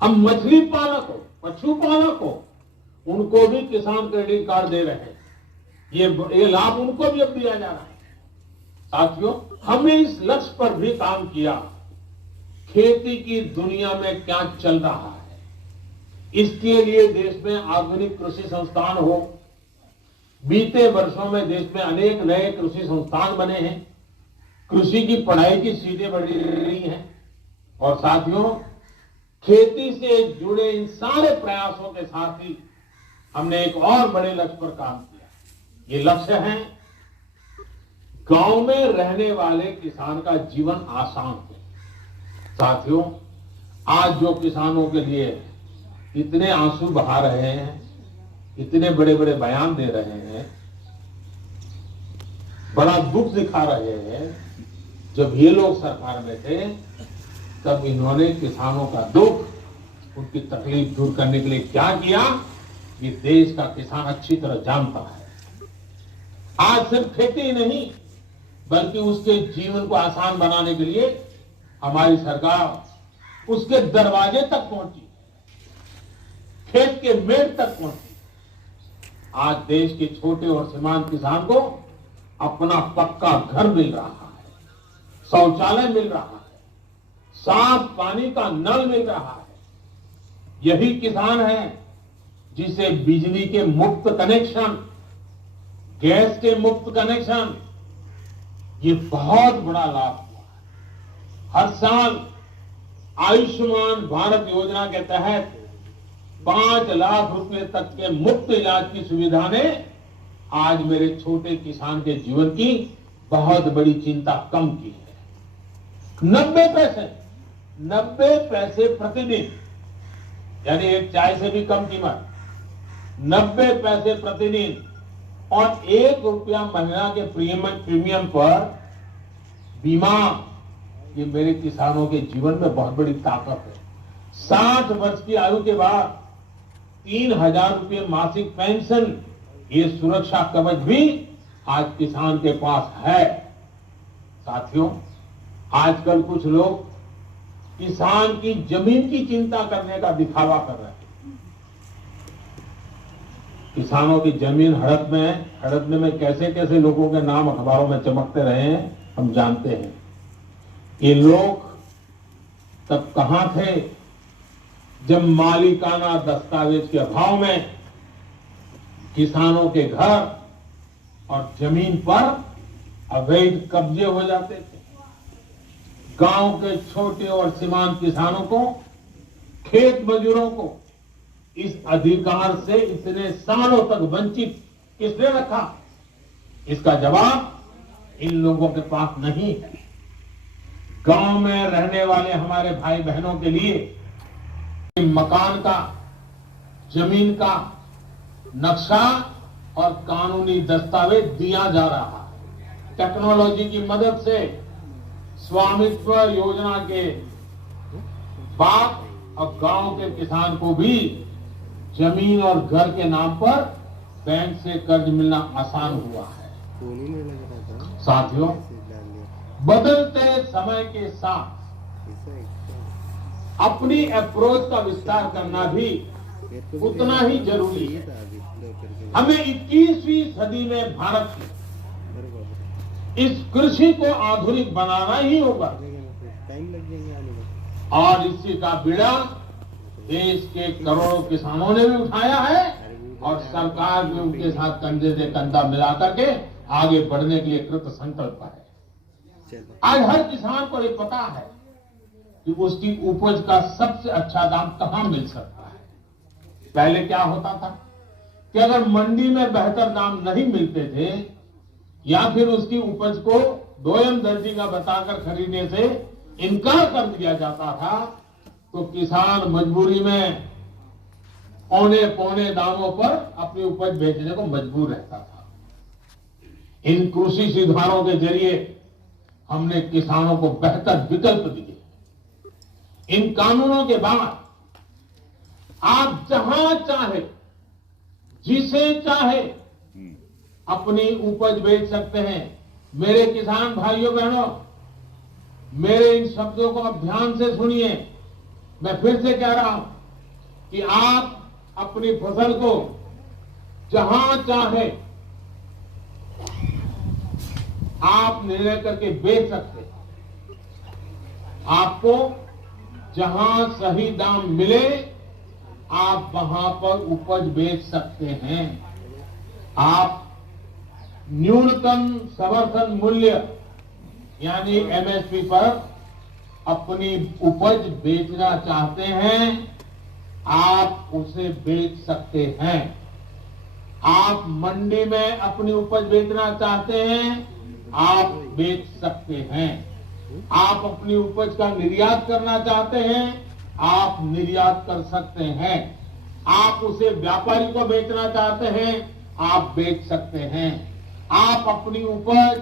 अब मछली पालक हो, पशुपालक हो, उनको भी किसान क्रेडिट कार्ड दे रहे हैं। ये लाभ उनको भी अब दिया जा रहा है। साथियों, हमने इस लक्ष्य पर भी काम किया। खेती की दुनिया में क्या चल रहा है, इसके लिए देश में आधुनिक कृषि संस्थान हो। बीते वर्षों में देश में अनेक नए कृषि संस्थान बने हैं। कृषि की पढ़ाई की सीटें बढ़ी रही हैं। और साथियों, खेती से जुड़े इन सारे प्रयासों के साथ ही हमने एक और बड़े लक्ष्य पर काम किया। ये लक्ष्य है गांव में रहने वाले किसान का जीवन आसान हो। साथियों, आज जो किसानों के लिए इतने आंसू बहा रहे हैं, इतने बड़े बड़े बयान दे रहे हैं, बड़ा दुख दिखा रहे हैं, जब ये लोग सरकार में थे तब इन्होंने किसानों का दुख, उनकी तकलीफ दूर करने के लिए क्या किया, ये देश का किसान अच्छी तरह जानता है। आज सिर्फ खेती ही नहीं, बल्कि उसके जीवन को आसान बनाने के लिए हमारी सरकार उसके दरवाजे तक पहुंची, खेत के मेड़ तक पहुंची। आज देश के छोटे और सीमांत किसान को अपना पक्का घर मिल रहा है, शौचालय मिल रहा है, साफ पानी का नल मिल रहा है। यही किसान है जिसे बिजली के मुफ्त कनेक्शन, गैस के मुफ्त कनेक्शन, ये बहुत बड़ा लाभ हुआ है। हर साल आयुष्मान भारत योजना के तहत 5 लाख रुपए तक के मुफ्त इलाज की सुविधा ने आज मेरे छोटे किसान के जीवन की बहुत बड़ी चिंता कम की है। 90 पैसे प्रतिदिन, यानी एक चाय से भी कम कीमत, 90 पैसे प्रतिदिन और ₹1 महीना के प्रीमियम पर बीमा। ये मेरे किसानों के जीवन में बहुत बड़ी ताकत है। 60 वर्ष की आयु के बाद ₹3000 मासिक पेंशन, ये सुरक्षा कवच भी आज किसान के पास है। साथियों, आजकल कुछ लोग किसान की जमीन की चिंता करने का दिखावा कर रहे हैं। किसानों की जमीन हड़पने में कैसे कैसे लोगों के नाम अखबारों में चमकते रहे हैं, हम जानते हैं। ये लोग तब कहां थे जब मालिकाना दस्तावेज के अभाव में किसानों के घर और जमीन पर अवैध कब्जे हो जाते थे। गांव के छोटे और सीमांत किसानों को, खेत मजदूरों को इस अधिकार से इतने सालों तक वंचित किसने रखा? इसका जवाब इन लोगों के पास नहीं है। गांव में रहने वाले हमारे भाई बहनों के लिए मकान का, जमीन का नक्शा और कानूनी दस्तावेज दिया जा रहा है। टेक्नोलॉजी की मदद से स्वामित्व योजना के बाद अब गांव के किसान को भी जमीन और घर के नाम पर बैंक से कर्ज मिलना आसान हुआ है। साथियों, बदलते समय के साथ अपनी अप्रोच का विस्तार करना भी उतना ही जरूरी है। हमें 21वीं सदी में भारत की इस कृषि को आधुनिक बनाना ही होगा और इसी का बीड़ा देश के करोड़ों किसानों ने भी उठाया है और सरकार भी उनके साथ कंधे से कंधा मिला करके आगे बढ़ने के लिए कृत संकल्प है। आज हर किसान को ये पता है कि उसकी उपज का सबसे अच्छा दाम कहां मिल सकता है। पहले क्या होता था कि अगर मंडी में बेहतर दाम नहीं मिलते थे या फिर उसकी उपज को दोयम दर्जी का बताकर खरीदने से इनकार कर दिया जाता था, तो किसान मजबूरी में औने पौने दामों पर अपनी उपज बेचने को मजबूर रहता था। इन कृषि सुधारों के जरिए हमने किसानों को बेहतर विकल्प दिए। इन कानूनों के बाद आप जहां चाहे, जिसे चाहे अपनी उपज बेच सकते हैं। मेरे किसान भाइयों बहनों, मेरे इन शब्दों को आप ध्यान से सुनिए। मैं फिर से कह रहा हूं कि आप अपनी फसल को जहां चाहे आप निर्णय करके बेच सकते हैं। आपको जहां सही दाम मिले आप वहां पर उपज बेच सकते हैं। आप न्यूनतम समर्थन मूल्य यानी एमएसपी पर अपनी उपज बेचना चाहते हैं, आप उसे बेच सकते हैं। आप मंडी में अपनी उपज बेचना चाहते हैं, आप बेच सकते हैं। आप अपनी उपज का निर्यात करना चाहते हैं, आप निर्यात कर सकते हैं। आप उसे व्यापारी को बेचना चाहते हैं, आप बेच सकते हैं। आप अपनी उपज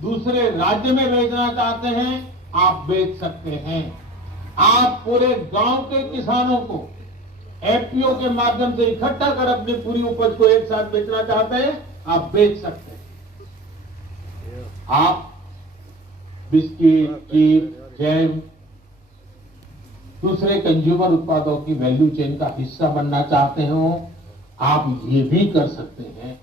दूसरे राज्य में बेचना चाहते हैं, आप बेच सकते हैं। आप पूरे गांव के किसानों को एफपीओ के माध्यम से इकट्ठा कर अपनी पूरी उपज को एक साथ बेचना चाहते हैं, आप बेच सकते हैं। आप बिस्किट, चीप, जैम, दूसरे कंज्यूमर उत्पादों की वैल्यू चेन का हिस्सा बनना चाहते हो, आप ये भी कर सकते हैं।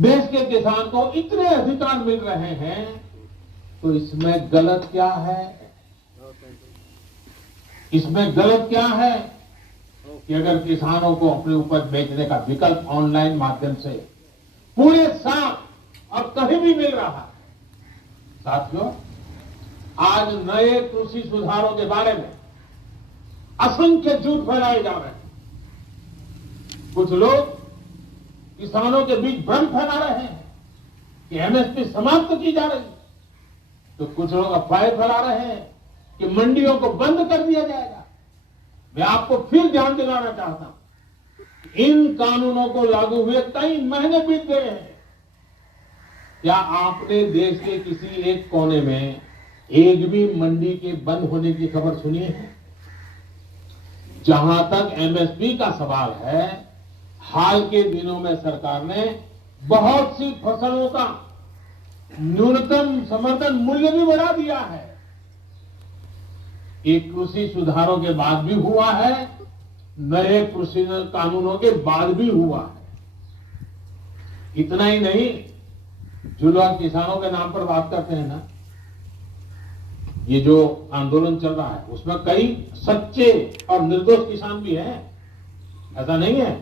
देश के किसान को इतने अधिकार मिल रहे हैं, तो इसमें गलत क्या है? इसमें गलत क्या है कि अगर किसानों को अपनी उपज बेचने का विकल्प ऑनलाइन माध्यम से पूरे साल अब कहीं भी मिल रहा है। साथियों, आज नए कृषि सुधारों के बारे में असंख्य झूठ फैलाए जा रहे हैं। कुछ लोग किसानों के बीच भ्रम फैला रहे हैं कि एमएसपी समाप्त की जा रही है। तो कुछ लोग अफवाहें फैला रहे हैं कि मंडियों को बंद कर दिया जाएगा। मैं आपको फिर ध्यान दिलाना चाहता हूं, इन कानूनों को लागू हुए कई महीने बीत गए हैं। क्या आपने देश के किसी एक कोने में एक भी मंडी के बंद होने की खबर सुनी है? जहां तक एमएसपी का सवाल है, हाल के दिनों में सरकार ने बहुत सी फसलों का न्यूनतम समर्थन मूल्य भी बढ़ा दिया है। ये कृषि सुधारों के बाद भी हुआ है, नए कृषि कानूनों के बाद भी हुआ है। इतना ही नहीं, जो लोग किसानों के नाम पर बात करते हैं ना, ये जो आंदोलन चल रहा है उसमें कई सच्चे और निर्दोष किसान भी हैं। ऐसा नहीं है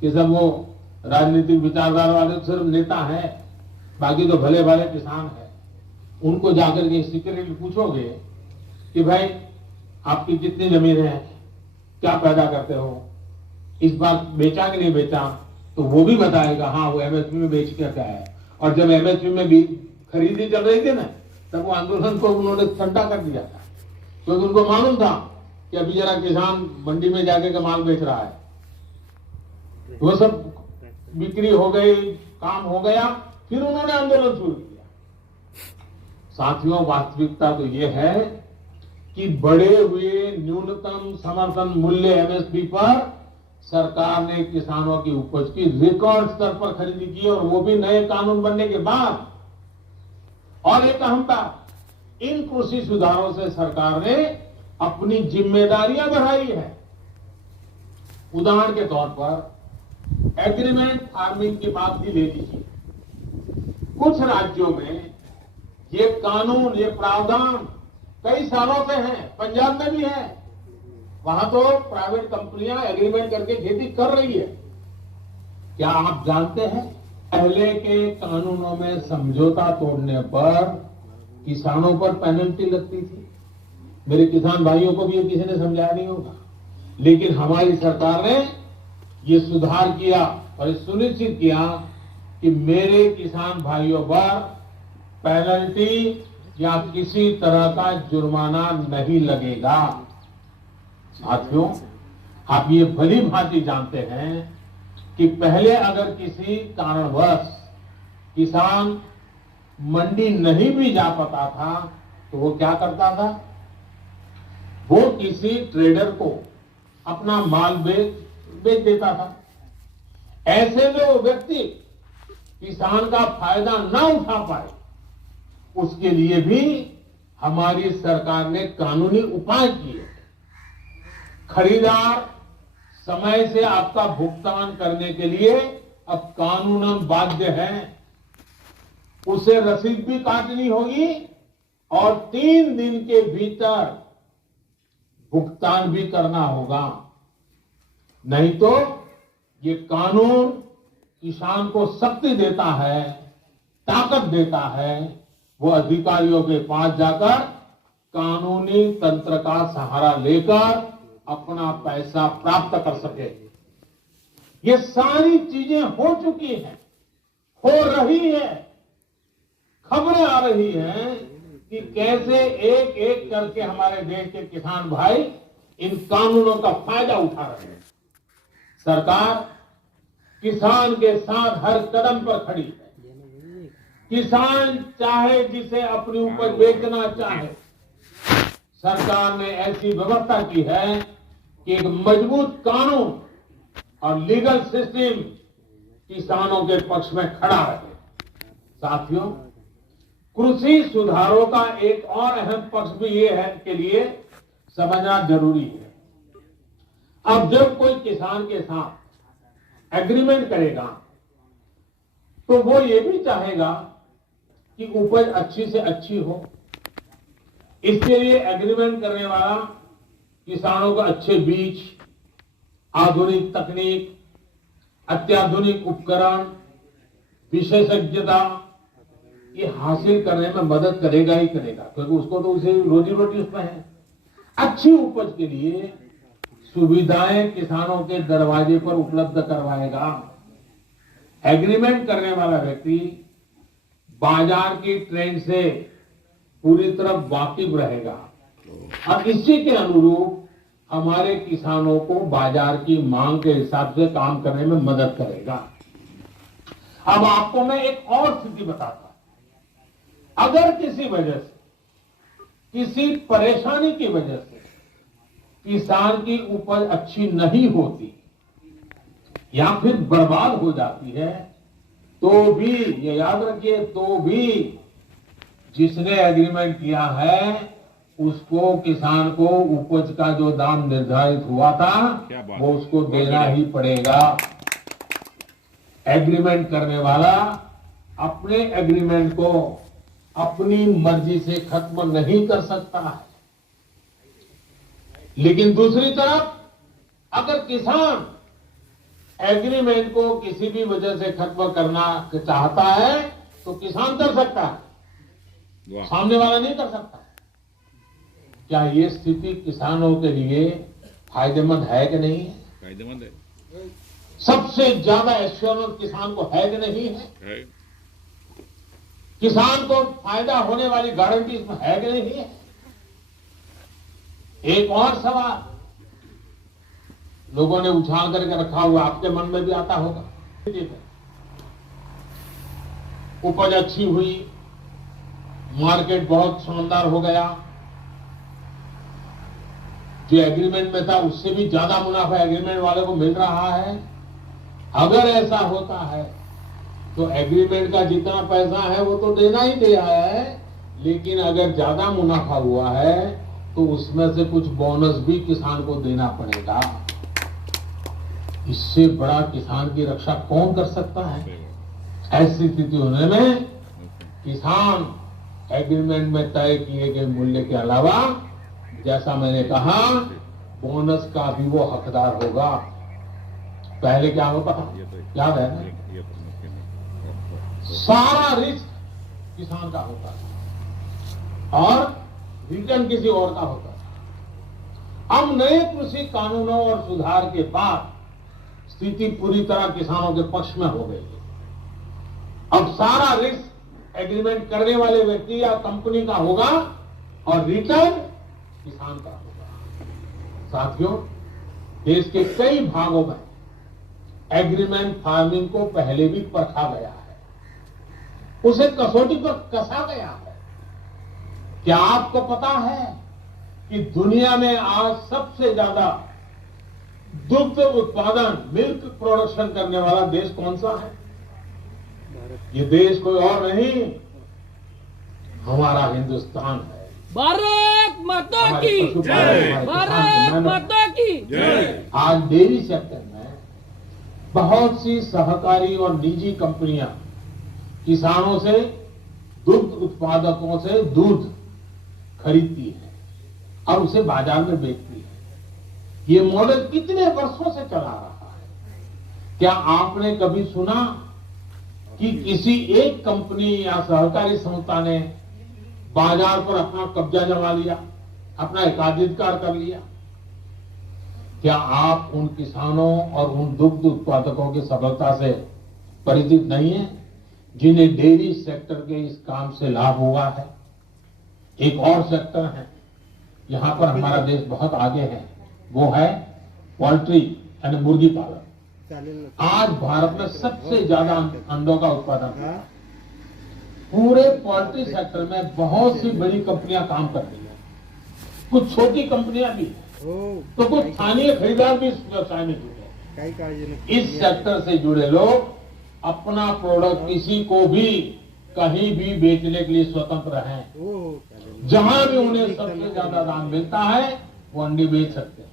कि सब वो राजनीतिक विचारधारा वाले सिर्फ नेता हैं, बाकी तो भले भले किसान हैं। उनको जाकर के सीक्रेटली पूछोगे कि भाई आपकी कितनी जमीन है, क्या पैदा करते हो, इस बार बेचा कि नहीं बेचा, तो वो भी बताएगा हाँ वो एमएसपी में बेच के क्या है। और जब एमएसपी में भी खरीदी चल रही थी ना, तब वो आंदोलन को उन्होंने ठंडा कर दिया था, क्योंकि उनको मालूम था कि अभी जरा किसान मंडी में जाके के माल बेच रहा है। वो सब बिक्री हो गई, काम हो गया, फिर उन्होंने आंदोलन शुरू किया। साथियों, वास्तविकता तो ये है कि बढ़े हुए न्यूनतम समर्थन मूल्य एमएसपी पर सरकार ने किसानों की उपज की रिकॉर्ड स्तर पर खरीदी की, और वो भी नए कानून बनने के बाद। और एक अहम बात, इन कृषि सुधारों से सरकार ने अपनी जिम्मेदारियां बढ़ाई है। उदाहरण के तौर पर एग्रीमेंट फार्मिंग की बात भी ले लीजिए। कुछ राज्यों में ये कानून, ये प्रावधान कई सालों से हैं, पंजाब में भी है। वहां तो प्राइवेट कंपनियां एग्रीमेंट करके खेती कर रही है। क्या आप जानते हैं, पहले के कानूनों में समझौता तोड़ने पर किसानों पर पेनल्टी लगती थी। मेरे किसान भाइयों को भी ये किसी ने समझाया नहीं होगा, लेकिन हमारी सरकार ने ये सुधार किया और ये सुनिश्चित किया कि मेरे किसान भाइयों पर पेनल्टी या किसी तरह का जुर्माना नहीं लगेगा। साथियों, आप ये भली भांति जानते हैं कि पहले अगर किसी कारणवश किसान मंडी नहीं भी जा पाता था तो वो क्या करता था, वो किसी ट्रेडर को अपना माल बेच देता था। ऐसे जो व्यक्ति किसान का फायदा ना उठा पाए, उसके लिए भी हमारी सरकार ने कानूनी उपाय किए। खरीदार समय से आपका भुगतान करने के लिए अब कानूनन बाध्य है। उसे रसीद भी काटनी होगी और 3 दिन के भीतर भुगतान भी करना होगा। नहीं तो ये कानून किसान को शक्ति देता है, ताकत देता है, वो अधिकारियों के पास जाकर कानूनी तंत्र का सहारा लेकर अपना पैसा प्राप्त कर सके। ये सारी चीजें हो चुकी हैं, हो रही है। खबरें आ रही हैं कि कैसे एक एक करके हमारे देश के किसान भाई इन कानूनों का फायदा उठा रहे हैं। सरकार किसान के साथ हर कदम पर खड़ी है। किसान चाहे जिसे अपनी उपज बेचना चाहे, सरकार ने ऐसी व्यवस्था की है कि एक मजबूत कानून और लीगल सिस्टम किसानों के पक्ष में खड़ा रहे। साथियों, कृषि सुधारों का एक और अहम पक्ष भी ये है के लिए समझना जरूरी है। अब जब कोई किसान के साथ एग्रीमेंट करेगा तो वो ये भी चाहेगा कि उपज अच्छी से अच्छी हो। इसके लिए एग्रीमेंट करने वाला किसानों को अच्छे बीज, आधुनिक तकनीक, अत्याधुनिक उपकरण, विशेषज्ञता ये हासिल करने में मदद करेगा ही करेगा, क्योंकि उसको तो उसे रोजी रोटी उसमें है। अच्छी उपज के लिए सुविधाएं किसानों के दरवाजे पर उपलब्ध करवाएगा। एग्रीमेंट करने वाला व्यक्ति बाजार की ट्रेंड से पूरी तरह वाकिफ रहेगा और इसी के अनुरूप हमारे किसानों को बाजार की मांग के हिसाब से काम करने में मदद करेगा। अब आपको मैं एक और स्थिति बताता हूं। अगर किसी वजह से, किसी परेशानी की वजह से किसान की उपज अच्छी नहीं होती या फिर बर्बाद हो जाती है, तो भी ये याद रखिए, तो भी जिसने एग्रीमेंट किया है उसको, किसान को उपज का जो दाम निर्धारित हुआ था वो उसको देना ही पड़ेगा। एग्रीमेंट करने वाला अपने एग्रीमेंट को अपनी मर्जी से खत्म नहीं कर सकता है, लेकिन दूसरी तरफ अगर किसान एग्रीमेंट को किसी भी वजह से खत्म करना चाहता है तो किसान कर सकता है, सामने वाला नहीं कर सकता। क्या ये स्थिति किसानों के लिए फायदेमंद है कि नहीं है? फायदेमंद है। सबसे ज्यादा एश्योरेंस किसान को है कि नहीं है? किसान को फायदा होने वाली गारंटी इसमें है कि नहीं है? एक और सवाल लोगों ने उछाल करके रखा हुआ, आपके मन में भी आता होगा। उपज अच्छी हुई, मार्केट बहुत शानदार हो गया, जो एग्रीमेंट में था उससे भी ज्यादा मुनाफा एग्रीमेंट वाले को मिल रहा है। अगर ऐसा होता है तो एग्रीमेंट का जितना पैसा है वो तो देना ही दिया है, लेकिन अगर ज्यादा मुनाफा हुआ है तो उसमें से कुछ बोनस भी किसान को देना पड़ेगा। इससे बड़ा किसान की रक्षा कौन कर सकता है? ऐसी स्थिति होने में किसान एग्रीमेंट में तय किए गए मूल्य के अलावा, जैसा मैंने कहा, बोनस का भी वो हकदार होगा। पहले क्या होता था, याद है ना? सारा रिस्क किसान का होता था और रिटर्न किसी और का होता था। अब नए कृषि कानूनों और सुधार के बाद स्थिति पूरी तरह किसानों के पक्ष में हो गई है। अब सारा रिस्क एग्रीमेंट करने वाले व्यक्ति या कंपनी का होगा और रिटर्न किसान का होगा। साथियों, देश के कई भागों में एग्रीमेंट फार्मिंग को पहले भी परखा गया है, उसे कसौटी पर कसा गया है। क्या आपको पता है कि दुनिया में आज सबसे ज्यादा दुग्ध उत्पादन, मिल्क प्रोडक्शन करने वाला देश कौन सा है? ये देश कोई और नहीं, हमारा हिंदुस्तान है। भारत माता की जय, भारत माता की जय। आज डेयरी सेक्टर में बहुत सी सहकारी और निजी कंपनियां किसानों से, दुग्ध उत्पादकों से दूध खरीदती है और उसे बाजार में बेचती है। ये मॉडल कितने वर्षों से चला रहा है। क्या आपने कभी सुना कि किसी एक कंपनी या सहकारी संस्था ने बाजार पर अपना कब्जा जमा लिया, अपना एकाधिकार कर लिया? क्या आप उन किसानों और उन दुग्ध उत्पादकों की सफलता से परिचित नहीं है जिन्हें डेयरी सेक्टर के इस काम से लाभ हुआ है? एक और सेक्टर है, यहां पर हमारा देश बहुत आगे है, वो है पोल्ट्री यानी मुर्गी पालन। आज भारत में सबसे ज्यादा अंडों का उत्पादन है। पूरे पोल्ट्री सेक्टर में बहुत सी बड़ी कंपनियां काम कर रही है, कुछ छोटी कंपनियां भी है, तो कुछ स्थानीय खरीदार भी इस व्यवसाय में जुड़े। इस सेक्टर से जुड़े लोग अपना प्रोडक्ट किसी को भी कहीं भी बेचने के लिए स्वतंत्र हैं। जहां भी उन्हें सबसे ज्यादा दाम मिलता है वो अंडे बेच सकते हैं।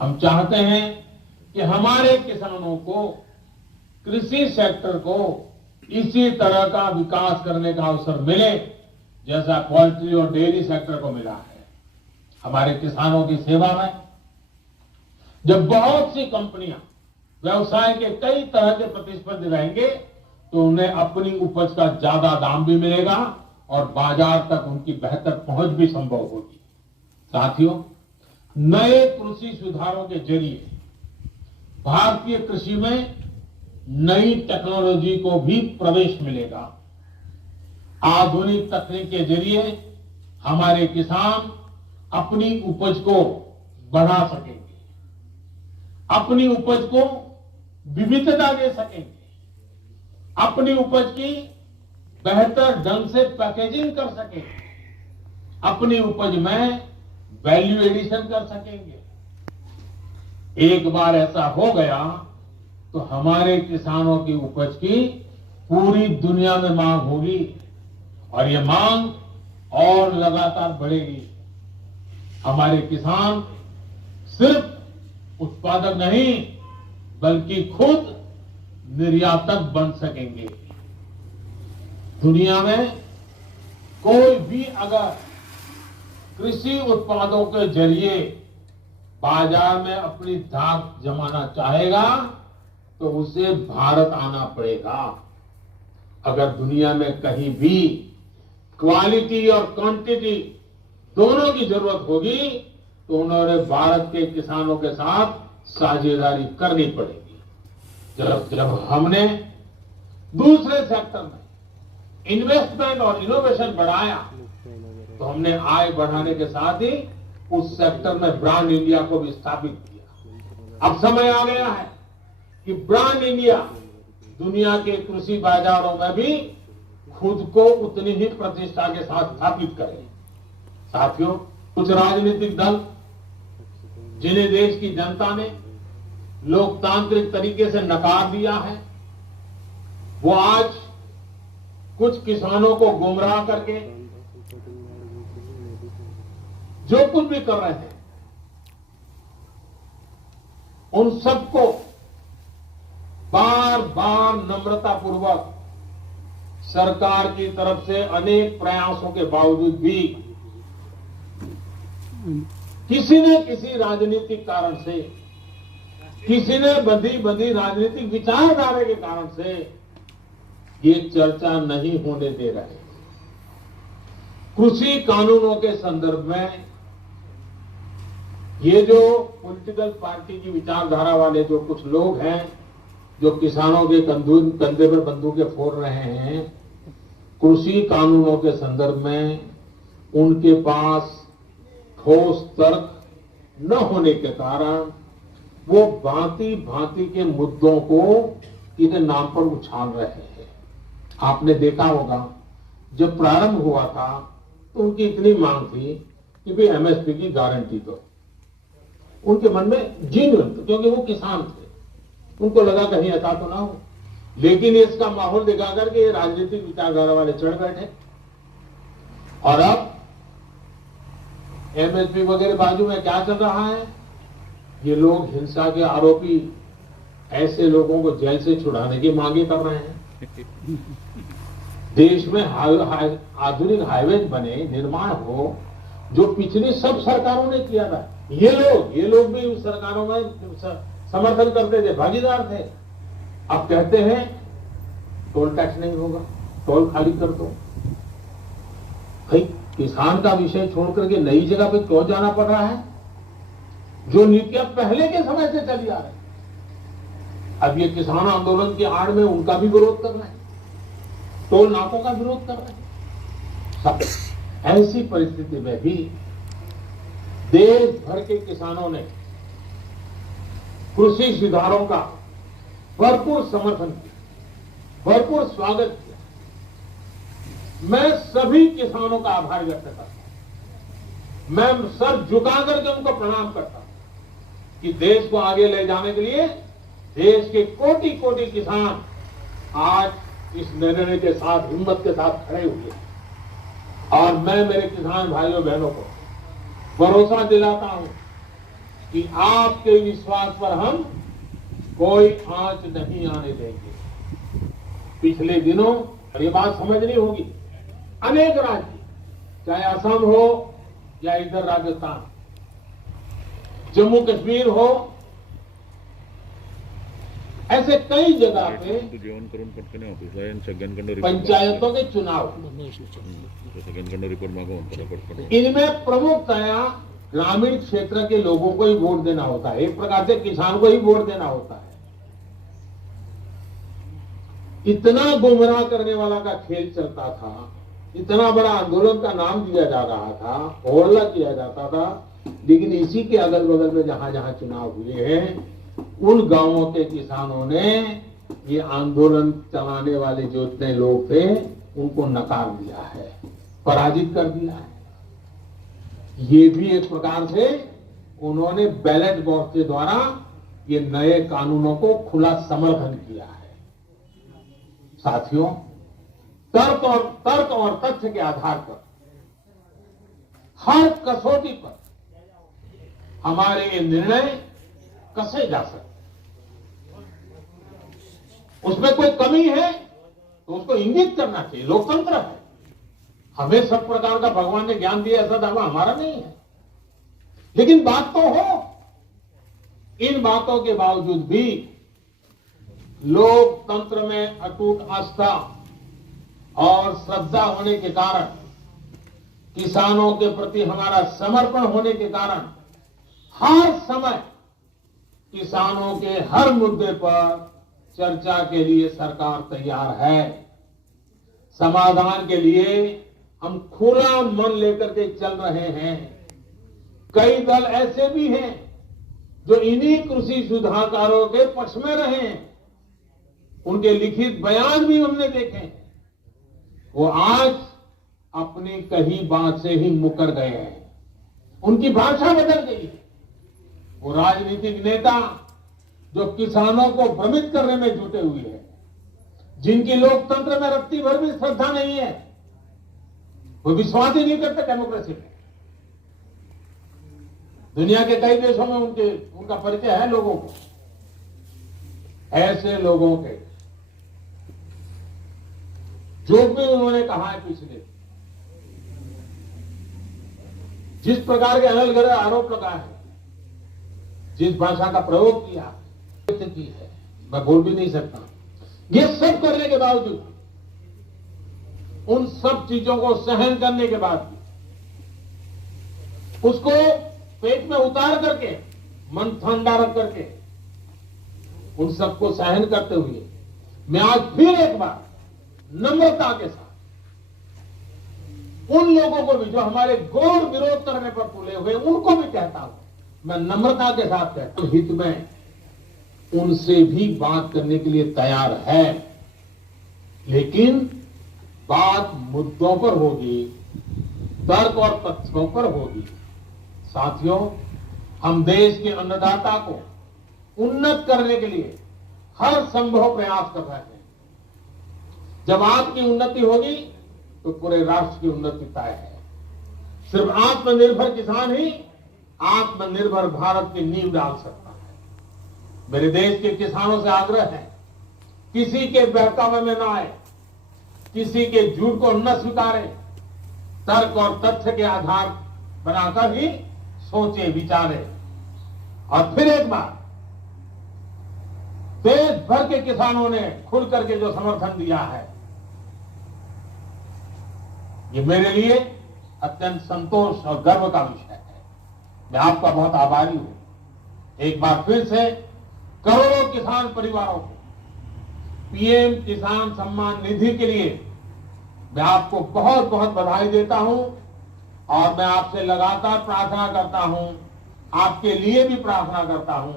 हम चाहते हैं कि हमारे किसानों को, कृषि सेक्टर को इसी तरह का विकास करने का अवसर मिले जैसा पोल्ट्री और डेयरी सेक्टर को मिला है। हमारे किसानों की सेवा में जब बहुत सी कंपनियां व्यवसाय के कई तरह के प्रतिस्पर्धी रहेंगे तो उन्हें अपनी उपज का ज्यादा दाम भी मिलेगा और बाजार तक उनकी बेहतर पहुंच भी संभव होगी। साथियों, नए कृषि सुधारों के जरिए भारतीय कृषि में नई टेक्नोलॉजी को भी प्रवेश मिलेगा। आधुनिक तकनीक के जरिए हमारे किसान अपनी उपज को बढ़ा सकेंगे, अपनी उपज को विविधता दे सकेंगे, अपनी उपज की बेहतर ढंग से पैकेजिंग कर सकेंगे, अपनी उपज में वैल्यू एडिशन कर सकेंगे। एक बार ऐसा हो गया तो हमारे किसानों की उपज की पूरी दुनिया में मांग होगी और ये मांग और लगातार बढ़ेगी। हमारे किसान सिर्फ उत्पादक नहीं बल्कि खुद निर्यातक बन सकेंगे। दुनिया में कोई भी अगर कृषि उत्पादों के जरिए बाजार में अपनी धाक जमाना चाहेगा तो उसे भारत आना पड़ेगा। अगर दुनिया में कहीं भी क्वालिटी और क्वांटिटी दोनों की जरूरत होगी तो उन्होंने भारत के किसानों के साथ साझेदारी करनी पड़ेगी। जब हमने दूसरे सेक्टर में इन्वेस्टमेंट और इनोवेशन बढ़ाया तो हमने आय बढ़ाने के साथ ही उस सेक्टर में ब्रांड इंडिया को भी स्थापित किया। अब समय आ गया है कि ब्रांड इंडिया दुनिया के कृषि बाजारों में भी खुद को उतनी ही प्रतिष्ठा के साथ स्थापित करे। साथियों, कुछ राजनीतिक दल जिन्हें देश की जनता ने लोकतांत्रिक तरीके से नकार दिया है, वो आज कुछ किसानों को गुमराह करके जो कुछ भी कर रहे हैं, उन सबको बार बार नम्रतापूर्वक सरकार की तरफ से अनेक प्रयासों के बावजूद भी किसी न किसी राजनीतिक कारण से, किसी ने बंधी राजनीतिक विचारधारा के कारण से ये चर्चा नहीं होने दे रहे। कृषि कानूनों के संदर्भ में ये जो पॉलिटिकल पार्टी की विचारधारा वाले जो कुछ लोग हैं जो किसानों के कंधे पर बंदूकें फोड़ रहे हैं, कृषि कानूनों के संदर्भ में उनके पास ठोस तर्क न होने के कारण वो भांति भांति के मुद्दों को इनके नाम पर उछाल रहे हैं। आपने देखा होगा जब प्रारंभ हुआ था तो उनकी इतनी मांग थी कि भाई एमएसपी की गारंटी दो। उनके मन में जीन्युइन, क्योंकि वो किसान थे, उनको लगा कहीं ऐसा तो ना हो, लेकिन इसका माहौल दिखा करके ये राजनीतिक विचारधारा वाले चढ़ बैठे और अब एमएसपी वगैरह बाजू में क्या चल रहा है, ये लोग हिंसा के आरोपी ऐसे लोगों को जेल से छुड़ाने की मांगे कर रहे हैं। देश में आधुनिक हाईवे बने, निर्माण हो, जो पिछली सब सरकारों ने किया था। ये लोग भी उस सरकारों में समर्थन करते थे, भागीदार थे। अब कहते हैं टोल टैक्स नहीं होगा, टोल खाली कर दो। भाई किसान का विषय छोड़ करके नई जगह पे क्यों जाना पड़ रहा है? जो नीतियां पहले के समय से चली आ रही, अब ये किसान आंदोलन की आड़ में उनका भी विरोध कर रहे हैं, टोल नाकों का विरोध कर रहे हैं। सब ऐसी परिस्थिति में भी देश भर के किसानों ने कृषि सुधारों का भरपूर समर्थन किया, भरपूर स्वागत किया। मैं सभी किसानों का आभार व्यक्त करता हूं। मैं सर झुका करके उनको प्रणाम करता हूं कि देश को आगे ले जाने के लिए देश के कोटि कोटि किसान आज इस निर्णय के साथ, हिम्मत के साथ खड़े हुए हैं। और मैं मेरे किसान भाइयों बहनों को भरोसा दिलाता हूं कि आपके विश्वास पर हम कोई आंच नहीं आने देंगे। पिछले दिनों, और ये बात समझनी होगी, अनेक राज्य, चाहे असम हो या इधर राजस्थान, जम्मू कश्मीर हो, ऐसे कई जगह पे जेवण करून पटकन ऑफिसला आणि सगळ्यांकडनं पंचायतों के चुनाव, सगळ्यांकडनं रिपोर्ट मागवून फटाफट इनमें प्रमुखतया ग्रामीण क्षेत्र के लोगों को ही वोट देना होता है। एक प्रकार से किसान को ही वोट देना होता है। इतना गुमराह करने वाला का खेल चलता था इतना बड़ा आंदोलन का नाम दिया जा रहा था, होहल्ला किया जाता था, लेकिन इसी के अगल बगल में जहां जहां चुनाव हुए हैं उन गांवों के किसानों ने ये आंदोलन चलाने वाले जो इतने लोग थे उनको नकार दिया है, पराजित कर दिया है। ये भी एक प्रकार से उन्होंने बैलेट बॉक्स के द्वारा ये नए कानूनों को खुला समर्थन किया है। साथियों, तर्क और तथ्य के आधार पर हर कसौटी पर हमारे ये निर्णय कसे जा सकते। उसमें कोई कमी है तो उसको इंगित करना चाहिए, लोकतंत्र है। हमें सब प्रकार का भगवान ने ज्ञान दिया ऐसा दावा हमारा नहीं है, लेकिन बात तो हो। इन बातों के बावजूद भी लोकतंत्र में अटूट आस्था और श्रद्धा होने के कारण, किसानों के प्रति हमारा समर्पण होने के कारण हर समय किसानों के हर मुद्दे पर चर्चा के लिए सरकार तैयार है। समाधान के लिए हम खुला मन लेकर के चल रहे हैं। कई दल ऐसे भी हैं जो इन्हीं कृषि सुधारकारों के पक्ष में रहे हैं। उनके लिखित बयान भी हमने देखे। वो आज अपनी कही बात से ही मुकर गए हैं, उनकी भाषा बदल गई है। वो राजनीतिक नेता जो किसानों को भ्रमित करने में जुटे हुए हैं, जिनकी लोकतंत्र में रत्ती भर भी श्रद्धा नहीं है, वो विश्वास ही नहीं करते डेमोक्रेसी में। दुनिया के कई देशों में उनका परिचय है लोगों को। ऐसे लोगों के जो भी उन्होंने कहा है पिछले, जिस प्रकार के अनल गढ़ आरोप लगाए हैं, जिस भाषा का प्रयोग किया की है, मैं बोल भी नहीं सकता। ये सब करने के बावजूद, उन सब चीजों को सहन करने के बाद भी, उसको पेट में उतार करके, मन ठंडा रख करके, उन सबको सहन करते हुए मैं आज फिर एक बार नम्रता के साथ उन लोगों को भी जो हमारे घोर विरोध करने पर तुले हुए, उनको भी कहता हूं, मैं नम्रता के साथ कहता हूं, हित में उनसे भी बात करने के लिए तैयार है, लेकिन बात मुद्दों पर होगी, तर्क और तथ्यों पर होगी। साथियों, हम देश के अन्नदाता को उन्नत करने के लिए हर संभव प्रयास कर रहे हैं। जब आपकी उन्नति होगी तो पूरे राष्ट्र की उन्नति तय है। सिर्फ आत्मनिर्भर किसान ही आत्मनिर्भर भारत की नींव डाल सकता है। मेरे देश के किसानों से आग्रह है, किसी के बहकावे में ना आए, किसी के झूठ को न स्वीकारें, तर्क और तथ्य के आधार बनाकर ही सोचे विचारे। और फिर एक बार देश भर के किसानों ने खुल करके जो समर्थन दिया है, ये मेरे लिए अत्यंत संतोष और गर्व का विषय है। मैं आपका बहुत आभारी हूं। एक बार फिर से करोड़ों किसान परिवारों को पीएम किसान सम्मान निधि के लिए मैं आपको बहुत बहुत बधाई देता हूं, और मैं आपसे लगातार प्रार्थना करता हूं, आपके लिए भी प्रार्थना करता हूं,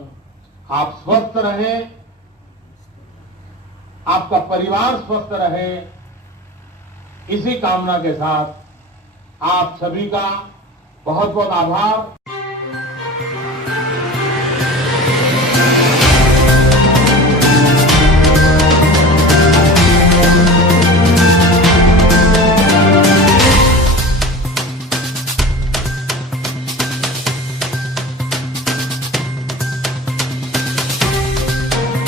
आप स्वस्थ रहें, आपका परिवार स्वस्थ रहे। इसी कामना के साथ आप सभी का बहुत बहुत आभार।